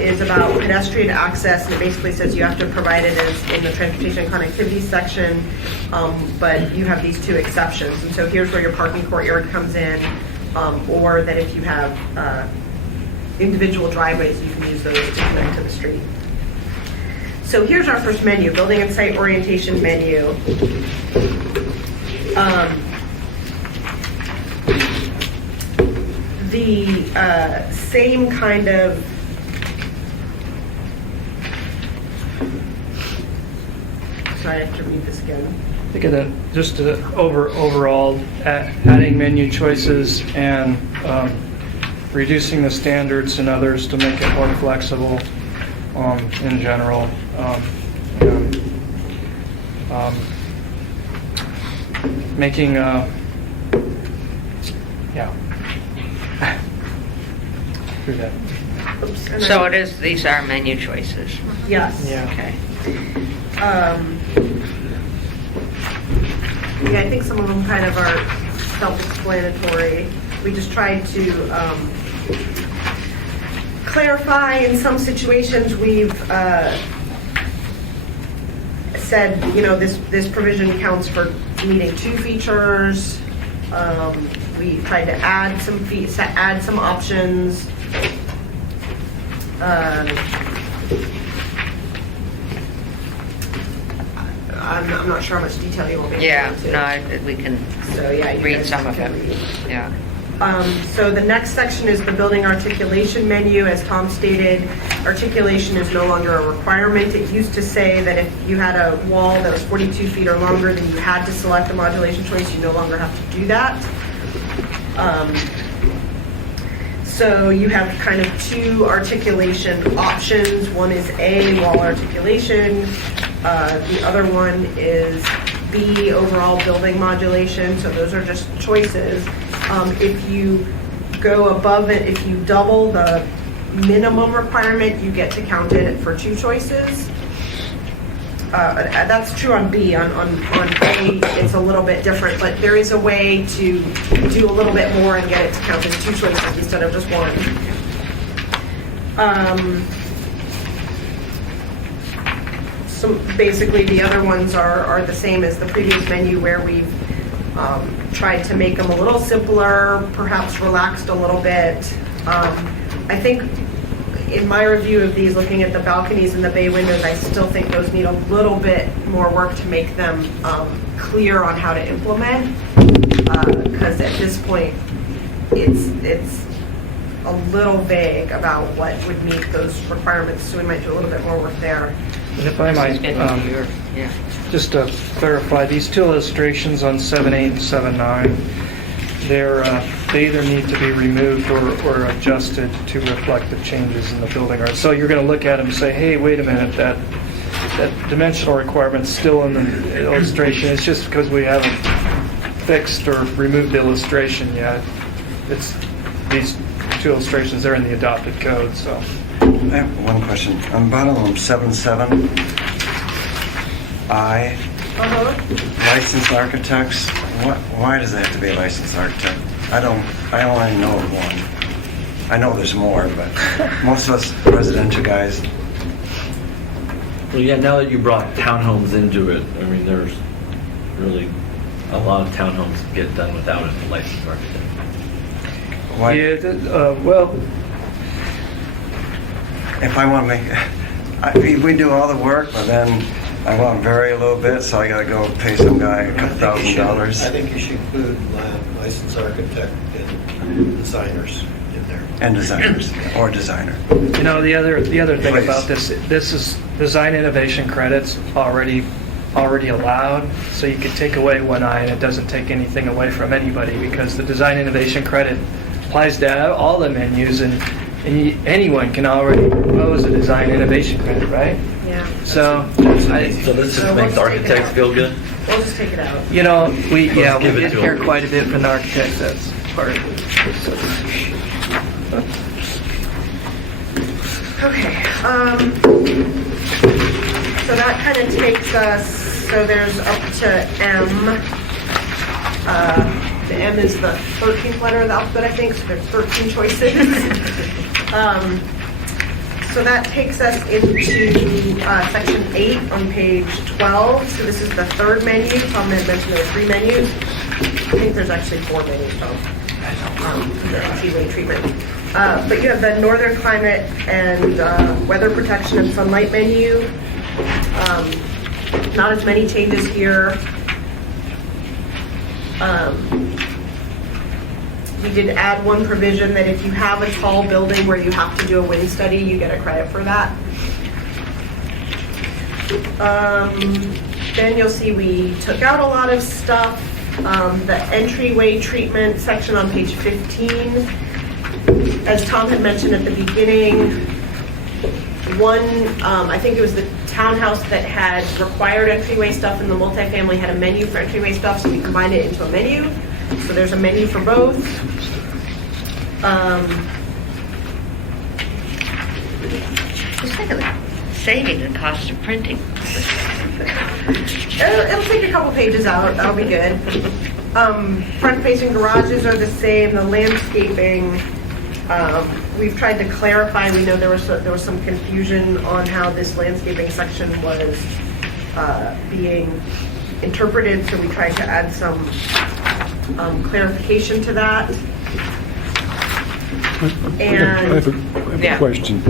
is about pedestrian access, and it basically says you have to provide it as in the transportation connectivity section, but you have these 2 exceptions. And so here's where your parking courtyard comes in, or that if you have individual driveways, you can use those to connect to the street. So here's our first menu, building and site orientation menu. The same kind of sorry, I have to read this again. Look at that, just overall, adding menu choices and reducing the standards and others to make it more flexible in general. Making, yeah. Through that. Oops, and So then- these are menu choices. Yes. Yeah. Okay. Yeah, I think some of them kind of are self-explanatory. We just tried to clarify. In some situations, we've said, this provision counts for meeting 2 features. We tried to add some options. I'm not sure how much detail you want me to go Yeah, into. we can So, yeah, you read guys some of can it. read. Yeah. So the next section is the building articulation menu. As Tom stated, articulation is no longer a requirement. It used to say that if you had a wall that was 42 feet or longer, then you had to select a modulation choice. You no longer have to do that. So you have kind of 2 articulation options. One is A, wall articulation. The other one is B, overall building modulation. So those are just choices. If you go above it, if you double the minimum requirement, you get to count it for 2 choices. That's true on B. On A, it's a little bit different, but there is a way to do a little bit more and get it to count as 2 choices instead of just 1. So basically, the other ones are the same as the previous menu, where we've tried to make them a little simpler, perhaps relaxed a little bit. I think in my review of these, looking at the balconies and the bay windows, I still think those need a little bit more work to make them clear on how to implement. Because at this point, it's a little vague about what would meet those requirements, so we might do a little bit more work there. And if I might, Yeah. just to clarify, these 2 illustrations on 7.8 and 7.9, they either need to be removed or adjusted to reflect the changes in the building art. So you're going to look at them and say, hey, wait a minute, that dimensional requirement's still in the illustration. It's just because we haven't fixed or removed the illustration yet. It's these 2 illustrations, they're in the adopted code, so. I have one question. On bottom of 7.7, licensed architects, why does it have to be a licensed architect? I only know of one. I know there's more, but most of us residential guys. Well, yeah, now that you brought townhomes into it, I mean, there's really a lot of townhomes get done without a licensed architect. Why? Yeah, well, If I want to we do all the work, but then I want to vary a little bit, so I got to go pay some guy a couple $1,000. I think you should include licensed architect and designers in there. And designers, or designer. the other thing Please. about this is design innovation credits already allowed, so you could take away 1I and it doesn't take anything away from anybody, because the design innovation credit applies to all the menus, and anyone can already propose a design innovation credit, right? Yeah. So, So this just So makes let's take it architects out. feel good? We'll just take it out. we give it did to hear 'em. quite a bit from the architects, that's part of it. Okay, so that kind of takes us So there's up to M. The M is the 13th letter of the alphabet, I think, so there's 13 choices. So that takes us into section 8 on page 12. So this is the third menu. Tom had mentioned there are 3 menus. I think there's actually 4 menus, Tom. The entryway treatment. But you have the northern climate and weather protection and sunlight menu. Not as many changes here. We did add one provision that if you have a tall building where you have to do a wind study, you get a credit for that. Then you'll see we took out a lot of stuff. The entryway treatment section on page 15. As Tom had mentioned at the beginning, I think it was the townhouse that had required entryway stuff and the multifamily had a menu for entryway stuff, so we combined it into a menu. So there's a menu for both. Just think of that, saving the cost of printing. It'll take a couple pages out, that'll be good. Front-facing garages are the same, the landscaping, we've tried to clarify, we know there was some confusion on how this landscaping section was being interpreted, so we tried to add some clarification to that. I have a Yeah. question.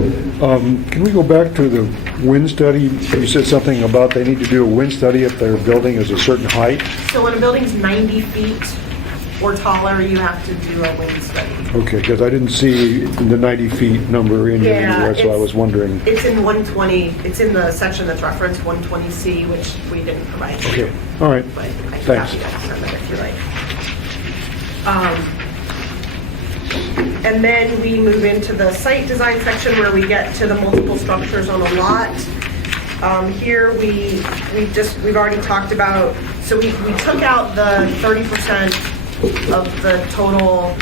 Can we go back to the wind study? You said something about they need to do a wind study if their building is a certain height. So when a building's 90 feet or taller, you have to do a wind study. Okay, because I didn't see the 90 feet number in here Yeah, anywhere, so I was wondering. It's in 120, it's in the section that's referenced 120C, which we didn't provide. Okay, all right. But I'm Thanks. happy to send that if you like. And then we move into the site design section where we get to the multiple structures on a lot. Here we've already talked about, so we took out the 30% of the total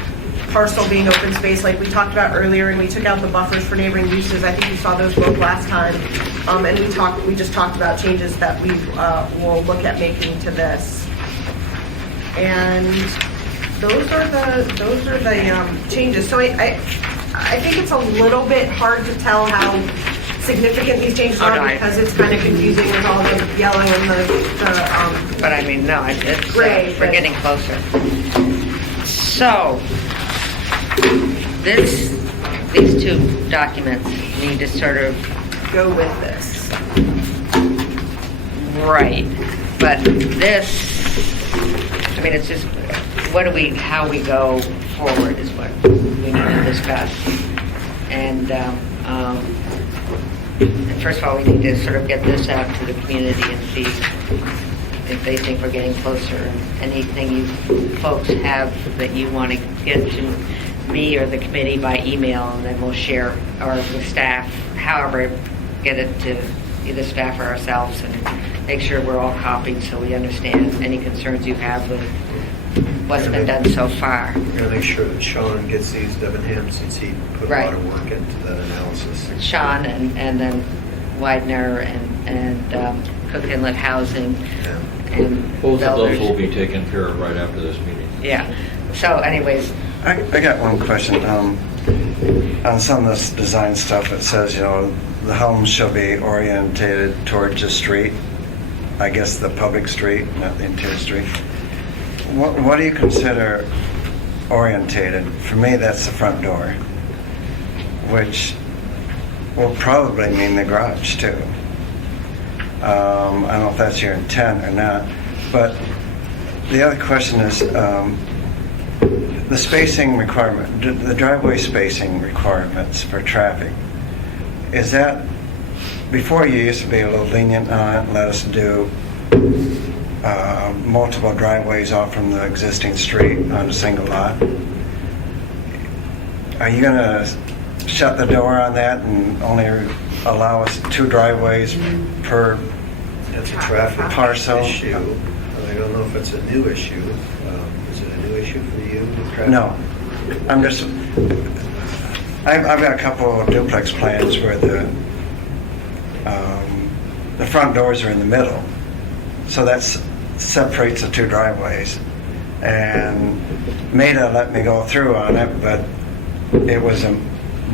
parcel being open space like we talked about earlier, and we took out the buffers for neighboring uses. I think you saw those both last time. And we just talked about changes that we will look at making to this. And those are the changes. So I think it's a little bit hard to tell how significant these changes are because it's kind of confusing with all the yellow and the But I mean, no, it's, Gray, we're but- getting closer. So, these 2 documents need to sort of, go with this. right, but this, I mean, it's just, how we go forward is what we need to discuss. And first of all, we need to sort of get this out to the community and see if they think we're getting closer. Anything you folks have that you want to get to me or the committee by email, and then we'll share, or the staff, however, get it to either staff or ourselves, and make sure we're all copied so we understand any concerns you have with what's been done so far. We're going to make sure that Sean gets these, Debenham, since he put a Right. lot of work into that analysis. Sean and then Widener and Cook Inlet Housing Yeah. and Both of those builders. will be taken care of right after this meeting. Yeah. So anyways, I got one question. On some of this design stuff, it says, the homes shall be orientated towards the street. I guess the public street, not the interior street. What do you consider orientated? For me, that's the front door, which will probably mean the garage too. I don't know if that's your intent or not, but the other question is, the spacing requirement, the driveway spacing requirements for traffic, is that, before you used to be a little lenient on it, let us do multiple driveways off from the existing street on a single lot? Are you going to shut the door on that and only allow us 2 driveways per That's a traffic parcel? issue. I don't know if it's a new issue. Is it a new issue for you? with traffic? No. I'm just, I've got a couple of duplex plans where the front doors are in the middle. So that separates the two driveways. And Maida let me go through on it, but it was a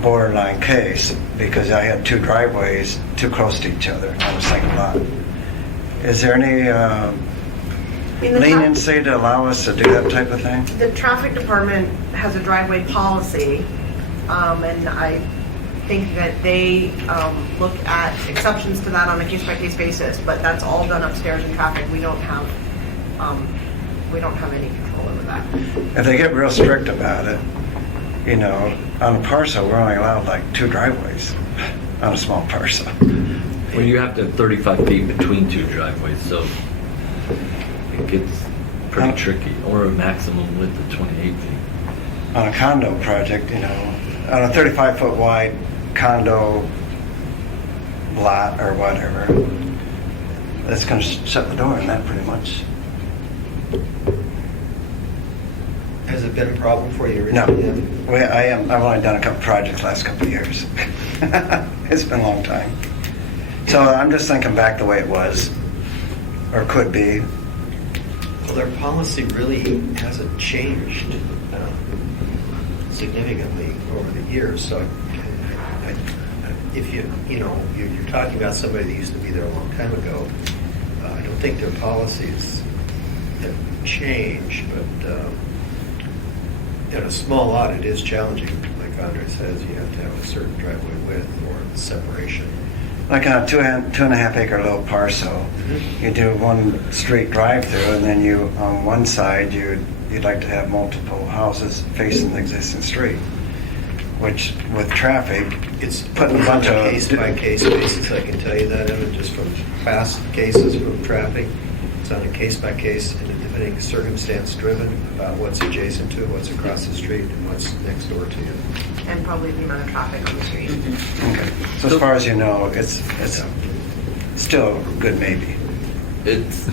borderline case because I had two driveways too close to each other on the same lot. Is there any In the leniency to allow us to do that type of thing? The traffic department has a driveway policy, and I think that they look at exceptions to that on a case-by-case basis, but that's all done upstairs in traffic. We don't have any control over that. If they get real strict about it, you know, on a parcel, we're only allowed like two driveways on a small parcel. Well, you have to have 35 feet between two driveways, so it gets pretty tricky, or a maximum width of 28 feet. On a condo project, you know, on a 35-foot wide condo lot or whatever, that's going to shut the door on that pretty much. Has it been a problem for you? No, recently? I've only done a couple projects last couple of years. It's been a long time. So I'm just thinking back the way it was, or could be. Well, their policy really hasn't changed significantly over the years. So if you're talking about somebody that used to be there a long time ago, I don't think their policies have changed, but in a small lot, it is challenging. Like Andre says, you have to have a certain driveway width or separation. Like on a 2.5 acre little parcel, you do one straight drive-through, and then you, on one side, you'd like to have multiple houses facing the existing street, which with traffic, It's putting a bunch of case-by-case basis, I can tell you that, Evan, just from past cases from traffic. It's on a case-by-case and depending circumstance driven about what's adjacent to it, what's across the street, and what's next door to you. And probably the amount of traffic on the street. Okay. So as far as you know, it's still a good maybe. That's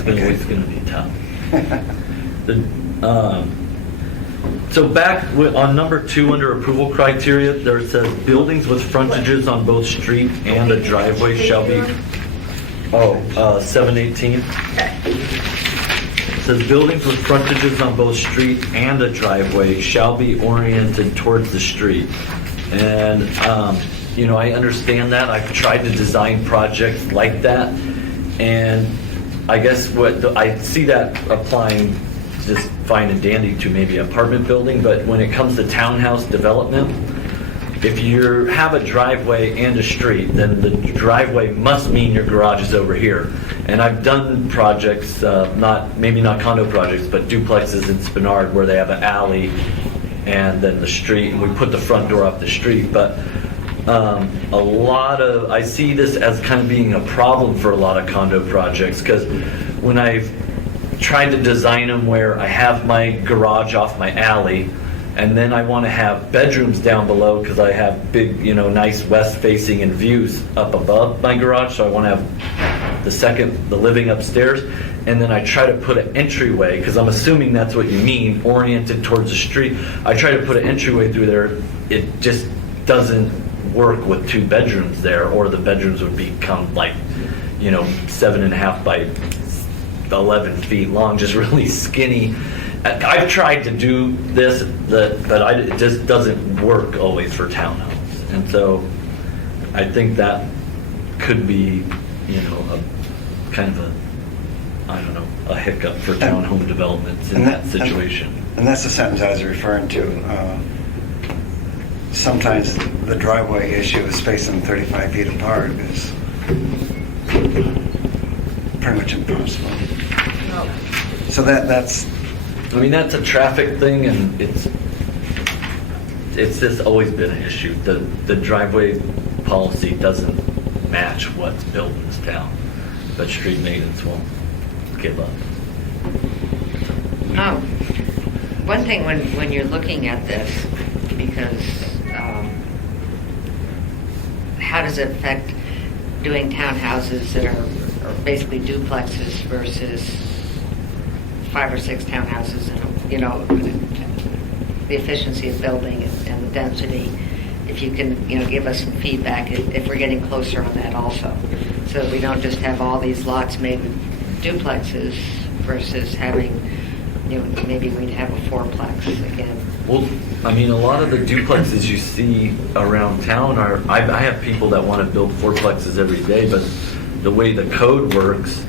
always going to be tough. So back on number 2 under approval criteria, there it says buildings with frontages on both street and a driveway shall be. 718. Okay. It says buildings with frontages on both street and a driveway shall be oriented towards the street. And, I understand that. I've tried to design projects like that. And I guess I see that applying just fine and dandy to maybe an apartment building, but when it comes to townhouse development, if you have a driveway and a street, then the driveway must mean your garage is over here. And I've done projects, maybe not condo projects, but duplexes in Spenard where they have an alley and then the street, and we put the front door off the street. But I see this as kind of being a problem for a lot of condo projects, because when I've tried to design them where I have my garage off my alley, and then I want to have bedrooms down below because I have big, nice west-facing and views up above my garage. So I want to have the living upstairs. And then I try to put an entryway, because I'm assuming that's what you mean, oriented towards the street. I try to put an entryway through there. It just doesn't work with 2 bedrooms there, or the bedrooms would become like, 7.5 by 11 feet long, just really skinny. I've tried to do this, but it just doesn't work always for townhomes. And so I think that could be, a kind of a hiccup for townhome developments in that situation. And that's the sentence I was referring to. Sometimes the driveway issue is spacing 35 feet apart is pretty much impossible. So that's... That's a traffic thing, and it's just always been an issue. The driveway policy doesn't match what's built in this town, but street maintenance won't give up. Oh, one thing when you're looking at this, because how does it affect doing townhouses that are basically duplexes versus 5 or 6 townhouses, the efficiency of building and the density. If you can, give us some feedback if we're getting closer on that also, so that we don't just have all these lots made with duplexes versus having, maybe we'd have a fourplex again. Well, I mean, a lot of the duplexes you see around town are, I have people that want to build fourplexes every day, but the way the code works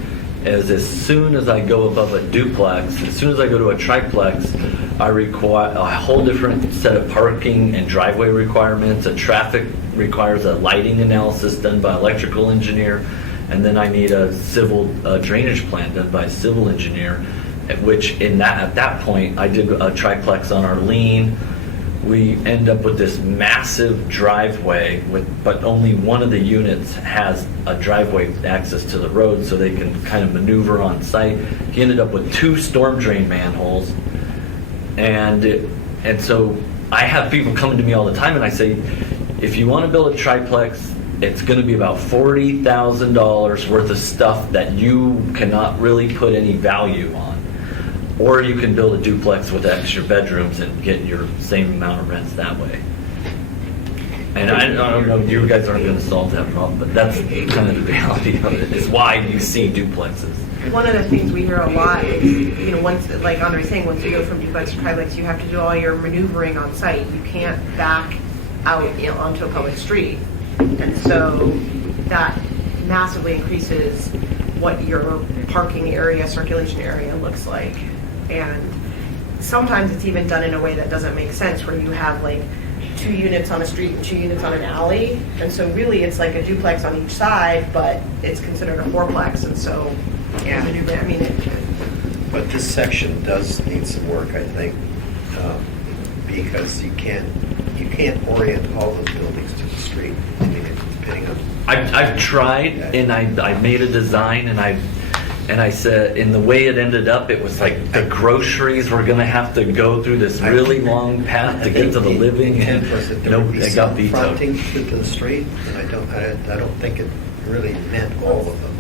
is as soon as I go above a duplex, as soon as I go to a triplex, I require a whole different set of parking and driveway requirements. A traffic requires a lighting analysis done by electrical engineer, and then I need a civil drainage plan done by a civil engineer. At which at that point, I did a triplex on Arlene. We end up with this massive driveway, but only one of the units has a driveway access to the road, so they can kind of maneuver on site. He ended up with 2 storm drain manholes, and so I have people coming to me all the time, and I say, if you want to build a triplex, it's going to be about $40,000 worth of stuff that you cannot really put any value on. Or you can build a duplex with extra bedrooms and get your same amount of rents that way. And I don't know, you guys aren't going to solve that problem, but that's kind of the reality of it. It's why you see duplexes. One of the things we hear a lot is, once, like Andre's saying, once you go from duplex to triplex, you have to do all your maneuvering on site. You can't back out onto a public street. And so that massively increases what your parking area, circulation area looks like. And sometimes it's even done in a way that doesn't make sense, where you have like 2 units on a street and 2 units on an alley. And so really it's like a duplex on each side, but it's considered a fourplex. And so, Yeah. I mean, But this section does need some work, I think, because you can't orient all those buildings to the street. I mean, depending on. I've tried, and I made a design, and I said, in the way it ended up, it was like the groceries were gonna have to go through this really long path to get to the living, and intent was that there nope, would be it got some vetoed. fronting to the street, and I don't think it really meant all of them.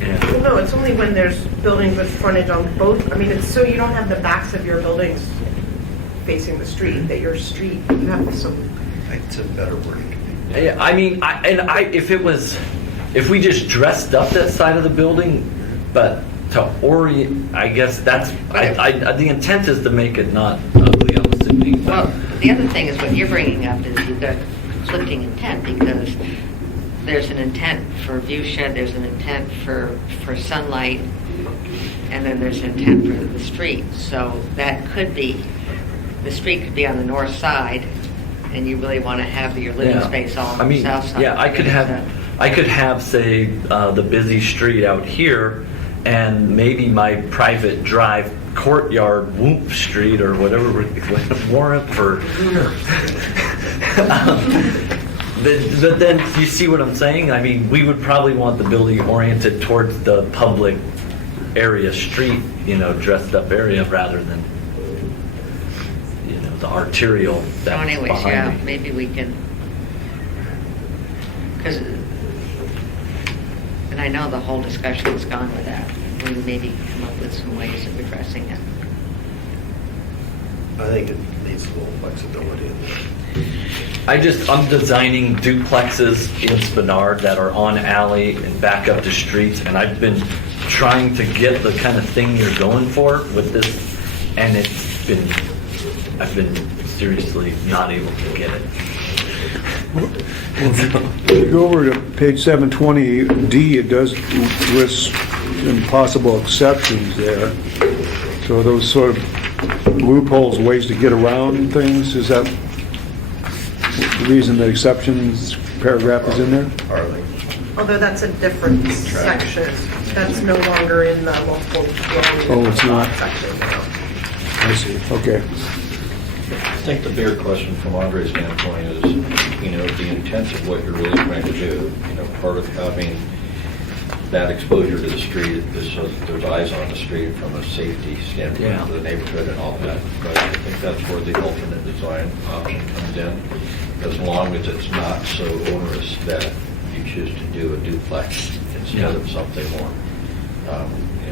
Yeah. well, no, it's only when there's buildings with frontage on both. I mean, it's so you don't have the backs of your buildings facing the street, that your street, you have some. It's a better wording. Yeah, I mean, if we just dressed up that side of the building, but to orient, I guess that's, the intent is to make it not ugly, I'm assuming. Well, the other thing is what you're bringing up is you've got conflicting intent, because there's an intent for view shed, there's an intent for sunlight, and then there's an intent for the street. So that could be, the street could be on the north side, and you really want to have your living Yeah. space all I on the mean, south side. yeah, I could have, say, the busy street out here, and maybe my private drive courtyard Whoop Street or whatever, warrant for. But then you see what I'm saying? I mean, we would probably want the building oriented towards the public area street, dressed up area, rather than, the arterial So that's anyways, behind yeah, me. maybe we can, because, and I know the whole discussion's gone with that. We maybe come up with some ways of addressing it. I think it needs a little flexibility in there. I'm designing duplexes in Spenard that are on alley and back up to streets, and I've been trying to get the kind of thing you're going for with this, and I've been seriously not able to get it. If you go over to page 720D, it does list some possible exceptions there. So those sort of loopholes, ways to get around things, is that the reason the exceptions paragraph is in there? Harley. Although that's a different section. That's no longer in the multiple dwelling. Oh, it's not? Section now. I see, okay. I think the bigger question from Andre's standpoint is, the intent of what you're really trying to do. Part of having that exposure to the street is so that there's eyes on the street from a safety standpoint for the neighborhood and all that. But I think that's where the alternate design option comes in, as long as it's not so onerous that you choose to do a duplex instead of something more.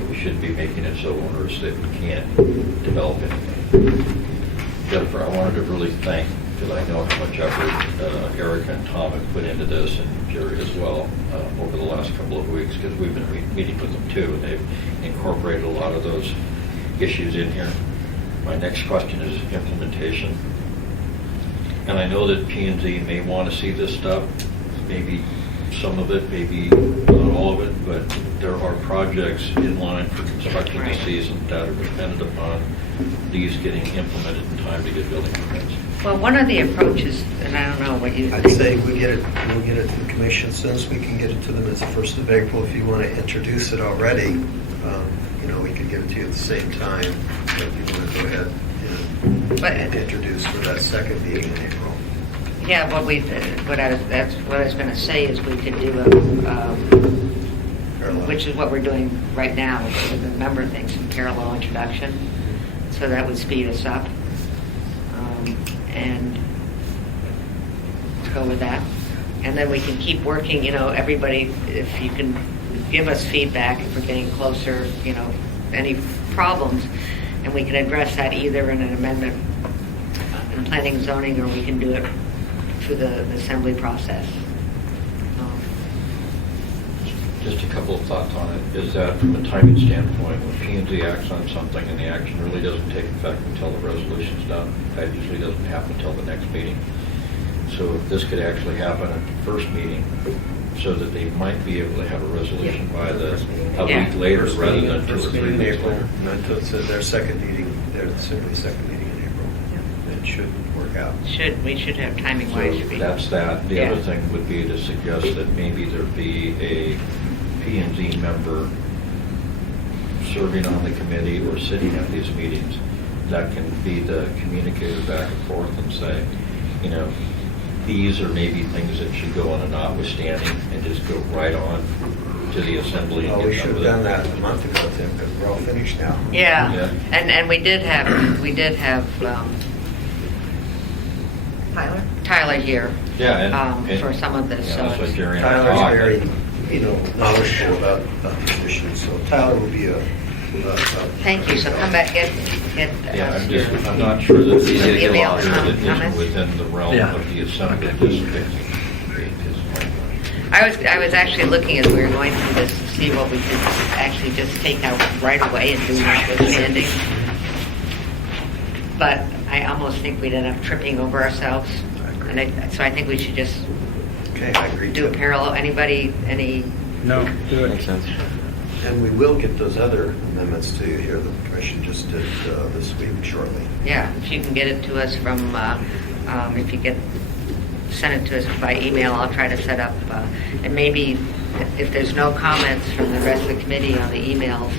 We shouldn't be making it so onerous that we can't develop anything. Jennifer, I wanted to really thank because I know how much effort Eric and Tom have put into this, and Jerry as well, over the last couple of weeks, because we've been meeting with them too, and they've incorporated a lot of those issues in here. My next question is implementation. And I know that P&Z may want to see this stuff, maybe some of it, maybe not all of it, but there are projects in line for construction this season that are dependent upon these getting implemented in time to get building permits. Well, one of the approaches, and I don't know what you think. I'd say we'll get it to the commission as soon as we can get it to them. It's the 1st of April. If you want to introduce it already, we could give it to you at the same time. But if you want to go ahead and introduce for that second meeting in April. Yeah, that's what I was going to say is we could do Parallel. which is what we're doing right now, with a number of things, in parallel introduction. So that would speed us up. And go with that. And then we can keep working, everybody, if you can give us feedback if we're getting closer, any problems, and we can address that either in an amendment in planning and zoning, or we can do it through the assembly process. Just a couple of thoughts on it, is that from a timing standpoint, when P&Z acts on something and the action really doesn't take effect until the resolution's done, that usually doesn't happen until the next meeting. So this could actually happen at the first meeting, so that they might be able to have a resolution by a week later rather than 2 or 3 meeting in weeks April. later. Not until their second meeting, simply second meeting in April. It should work out. We should have timing wise. So that's that. The other thing would be to suggest that maybe there be a P&Z member serving on the committee or sitting at these meetings that can be the communicator back and forth and say, these are maybe things that should go on a notwithstanding, and just go right on to the assembly. And Well, we get should done have with done it. that a month ago, Tim, because we're all finished now. Yeah, Yeah. and we did have Tyler here Yeah, and for some of this. yeah, So that's what it's- Jerry and I Tyler's thought. very, knowledgeable about these issues, so Tyler will be a Thank you. So come back, get Yeah, us I'm not sure that Email the email that isn't comments? within the realm Yeah. of the assembly. I was actually looking as we were going through this to see what we could actually just take out right away and do notwithstanding. But I almost think we'd end up tripping over ourselves. So I think we should just Okay, I agree do a too. parallel. Any, No, do Makes it. sense. And we will get those other amendments to you here, the commission just did this week shortly. yeah, if you can get it to us from, if you send it to us by email, I'll try to set up, and maybe if there's no comments from the rest of the committee on the emails,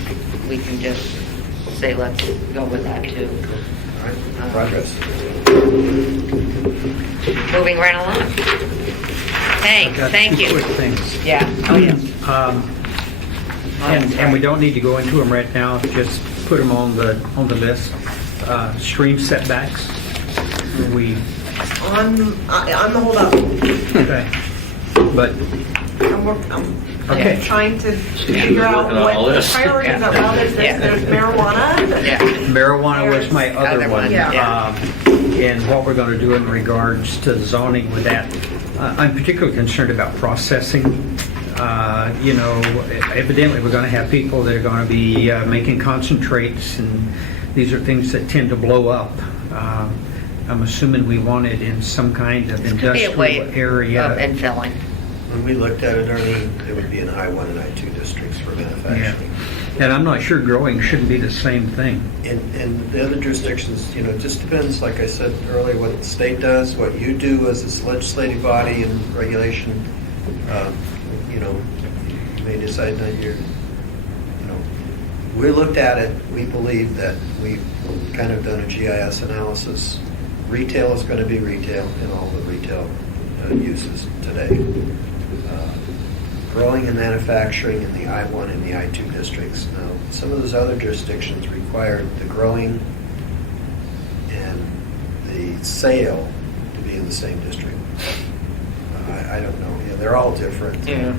we can just say, let's go with that too. All right, progress. Moving right along. I've got Thank two you. quick things. Yeah, oh yeah. And we don't need to go into them right now, just put them on the list. Stream setbacks, we, On the holdup, okay. But, Okay. I'm trying to Steve's figure out working on all what the this. priorities are. Well, there's marijuana. Yeah. marijuana was my other Other one. one, yeah. And what we're going to do in regards to zoning with that. I'm particularly concerned about processing. Evidently, we're going to have people that are going to be making concentrates, and these are things that tend to blow up. I'm assuming we want it in some kind of This could be a way industrial area. of infilling. When we looked at it, Arlene, it would be in I-1 and I-2 districts for manufacturing. And I'm not sure growing shouldn't be the same thing. In the other jurisdictions, it just depends, like I said earlier, what the state does, what you do as its legislative body and regulation. You may decide that we looked at it, we believe that we've kind of done a GIS analysis. Retail is going to be retail in all the retail uses today. Growing and manufacturing in the I-1 and the I-2 districts. Now, some of those other jurisdictions require the growing and the sale to be in the same district. I don't know. Yeah, they're all different. Yeah.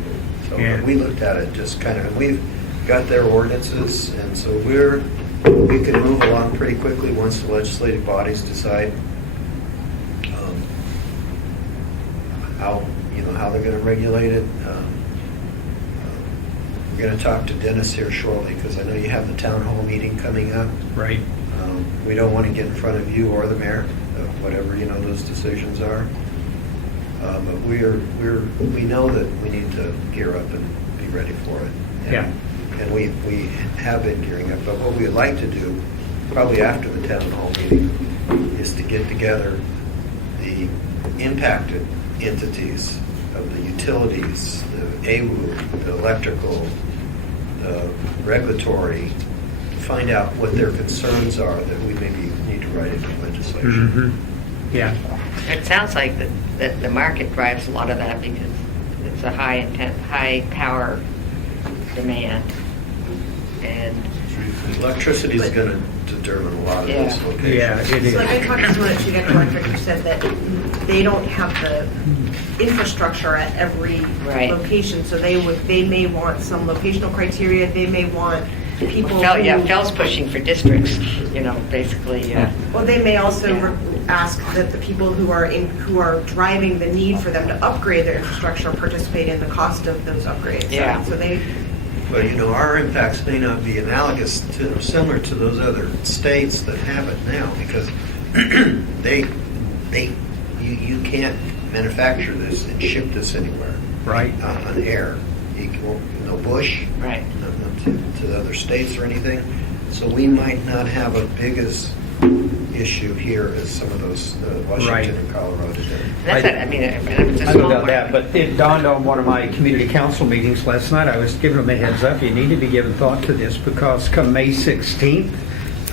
So Yeah. we looked at it just kind of, and we've got their ordinances, and so we can move along pretty quickly once the legislative bodies decide. how they're going to regulate it. We're going to talk to Dennis here shortly, because I know you have the town hall meeting coming up. Right. We don't want to get in front of you or the mayor, whatever, those decisions are. But we know that we need to gear up and be ready for it. Yeah. And we have been gearing up, but what we'd like to do, probably after the town hall meeting, is to get together the impacted entities of the utilities, the AWU, the electrical, the regulatory, find out what their concerns are that we maybe need to write into legislation. Mhm. Yeah. It sounds like that the market drives a lot of that because it's a high power demand. And Electricity is going to determine a lot of this Yeah. location. Yeah, it So like I is. talked to someone at Chicago Electric who said that they don't have the infrastructure at every Right. location, so they may want some locational criteria, they may want people who... Phil's pushing for districts, basically, Well, they may also Yeah. ask that the people who are driving the need for them to upgrade their infrastructure participate in the cost of those upgrades. Yeah. So they, But, our impacts may not be analogous to, similar to those other states that have it now, because you can't manufacture this and ship this anywhere. Right. On air. No bush, right. not to the other states or anything. So we might not have a big as issue here as some of those Washington Right. and Colorado did. That's it, it's a I small know about that, market. but it dawned on one of my community council meetings last night. I was giving them a heads up. You need to be giving thought to this because come May 16th,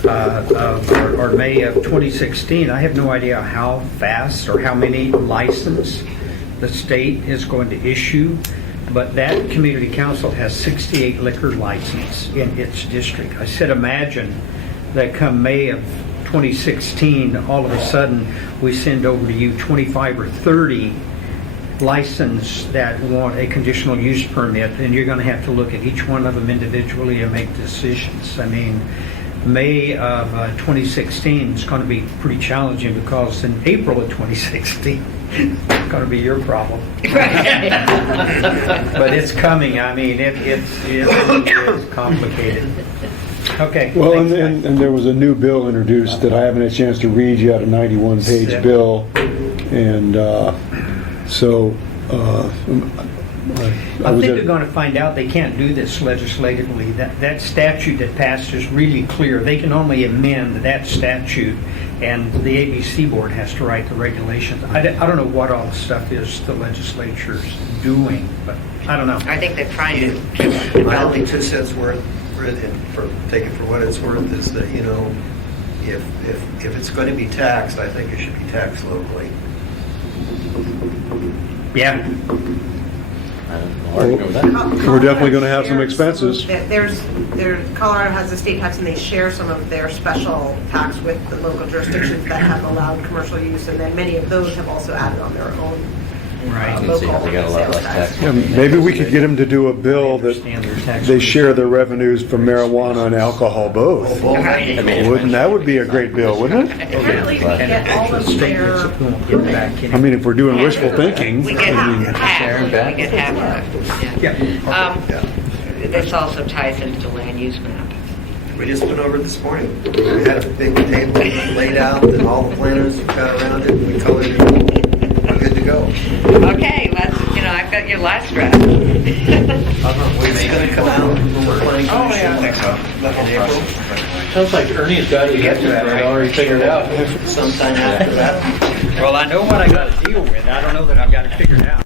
or May of 2016, I have no idea how fast or how many licenses the state is going to issue, but that community council has 68 liquor licenses in its district. I said, imagine that come May of 2016, all of a sudden, we send over to you 25 or 30 license that want a conditional use permit, and you're going to have to look at each one of them individually and make decisions. I mean, May of 2016 is going to be pretty challenging because in April of 2016, it's going to be your problem. But it's coming. I mean, it's complicated. Okay. Well, thanks, and guys. there was a new bill introduced that I haven't had a chance to read yet, a 91-page Yeah. bill. And so I think they're going to find out they can't do this legislatively. That statute that passed is really clear. They can only amend that statute, and the ABC board has to write the regulations. I don't know what all the stuff is the legislature's doing, but I don't know. I think they're trying to My develop only 2 cents worth, and take it for what it's worth, is that, if it's going to be taxed, I think it should be taxed locally. Yeah. we're definitely going to have some expenses. Colorado has a state tax and they share some of their special tax with the local jurisdictions that have allowed commercial use, and then many of those have also added on their own Right. local sales tax. Yeah, maybe we could get them to do a bill that they share their revenues from marijuana and alcohol both. That would be a great bill, wouldn't it? Apparently, we get all of their I mean, if we're doing wishful thinking. We get I mean, half, we get half of it. Yeah. Yeah. This also ties into the land use map. We just went over it this morning. We had a big table laid out and all the planners got around it, we colored it. We're good to go. Okay, I've got your last draft. It's going to come out from the planning commission in April, Sounds like Ernie's got it already figured out. sometime after that. Well, I know what I got to deal with. I don't know that I've got it figured out.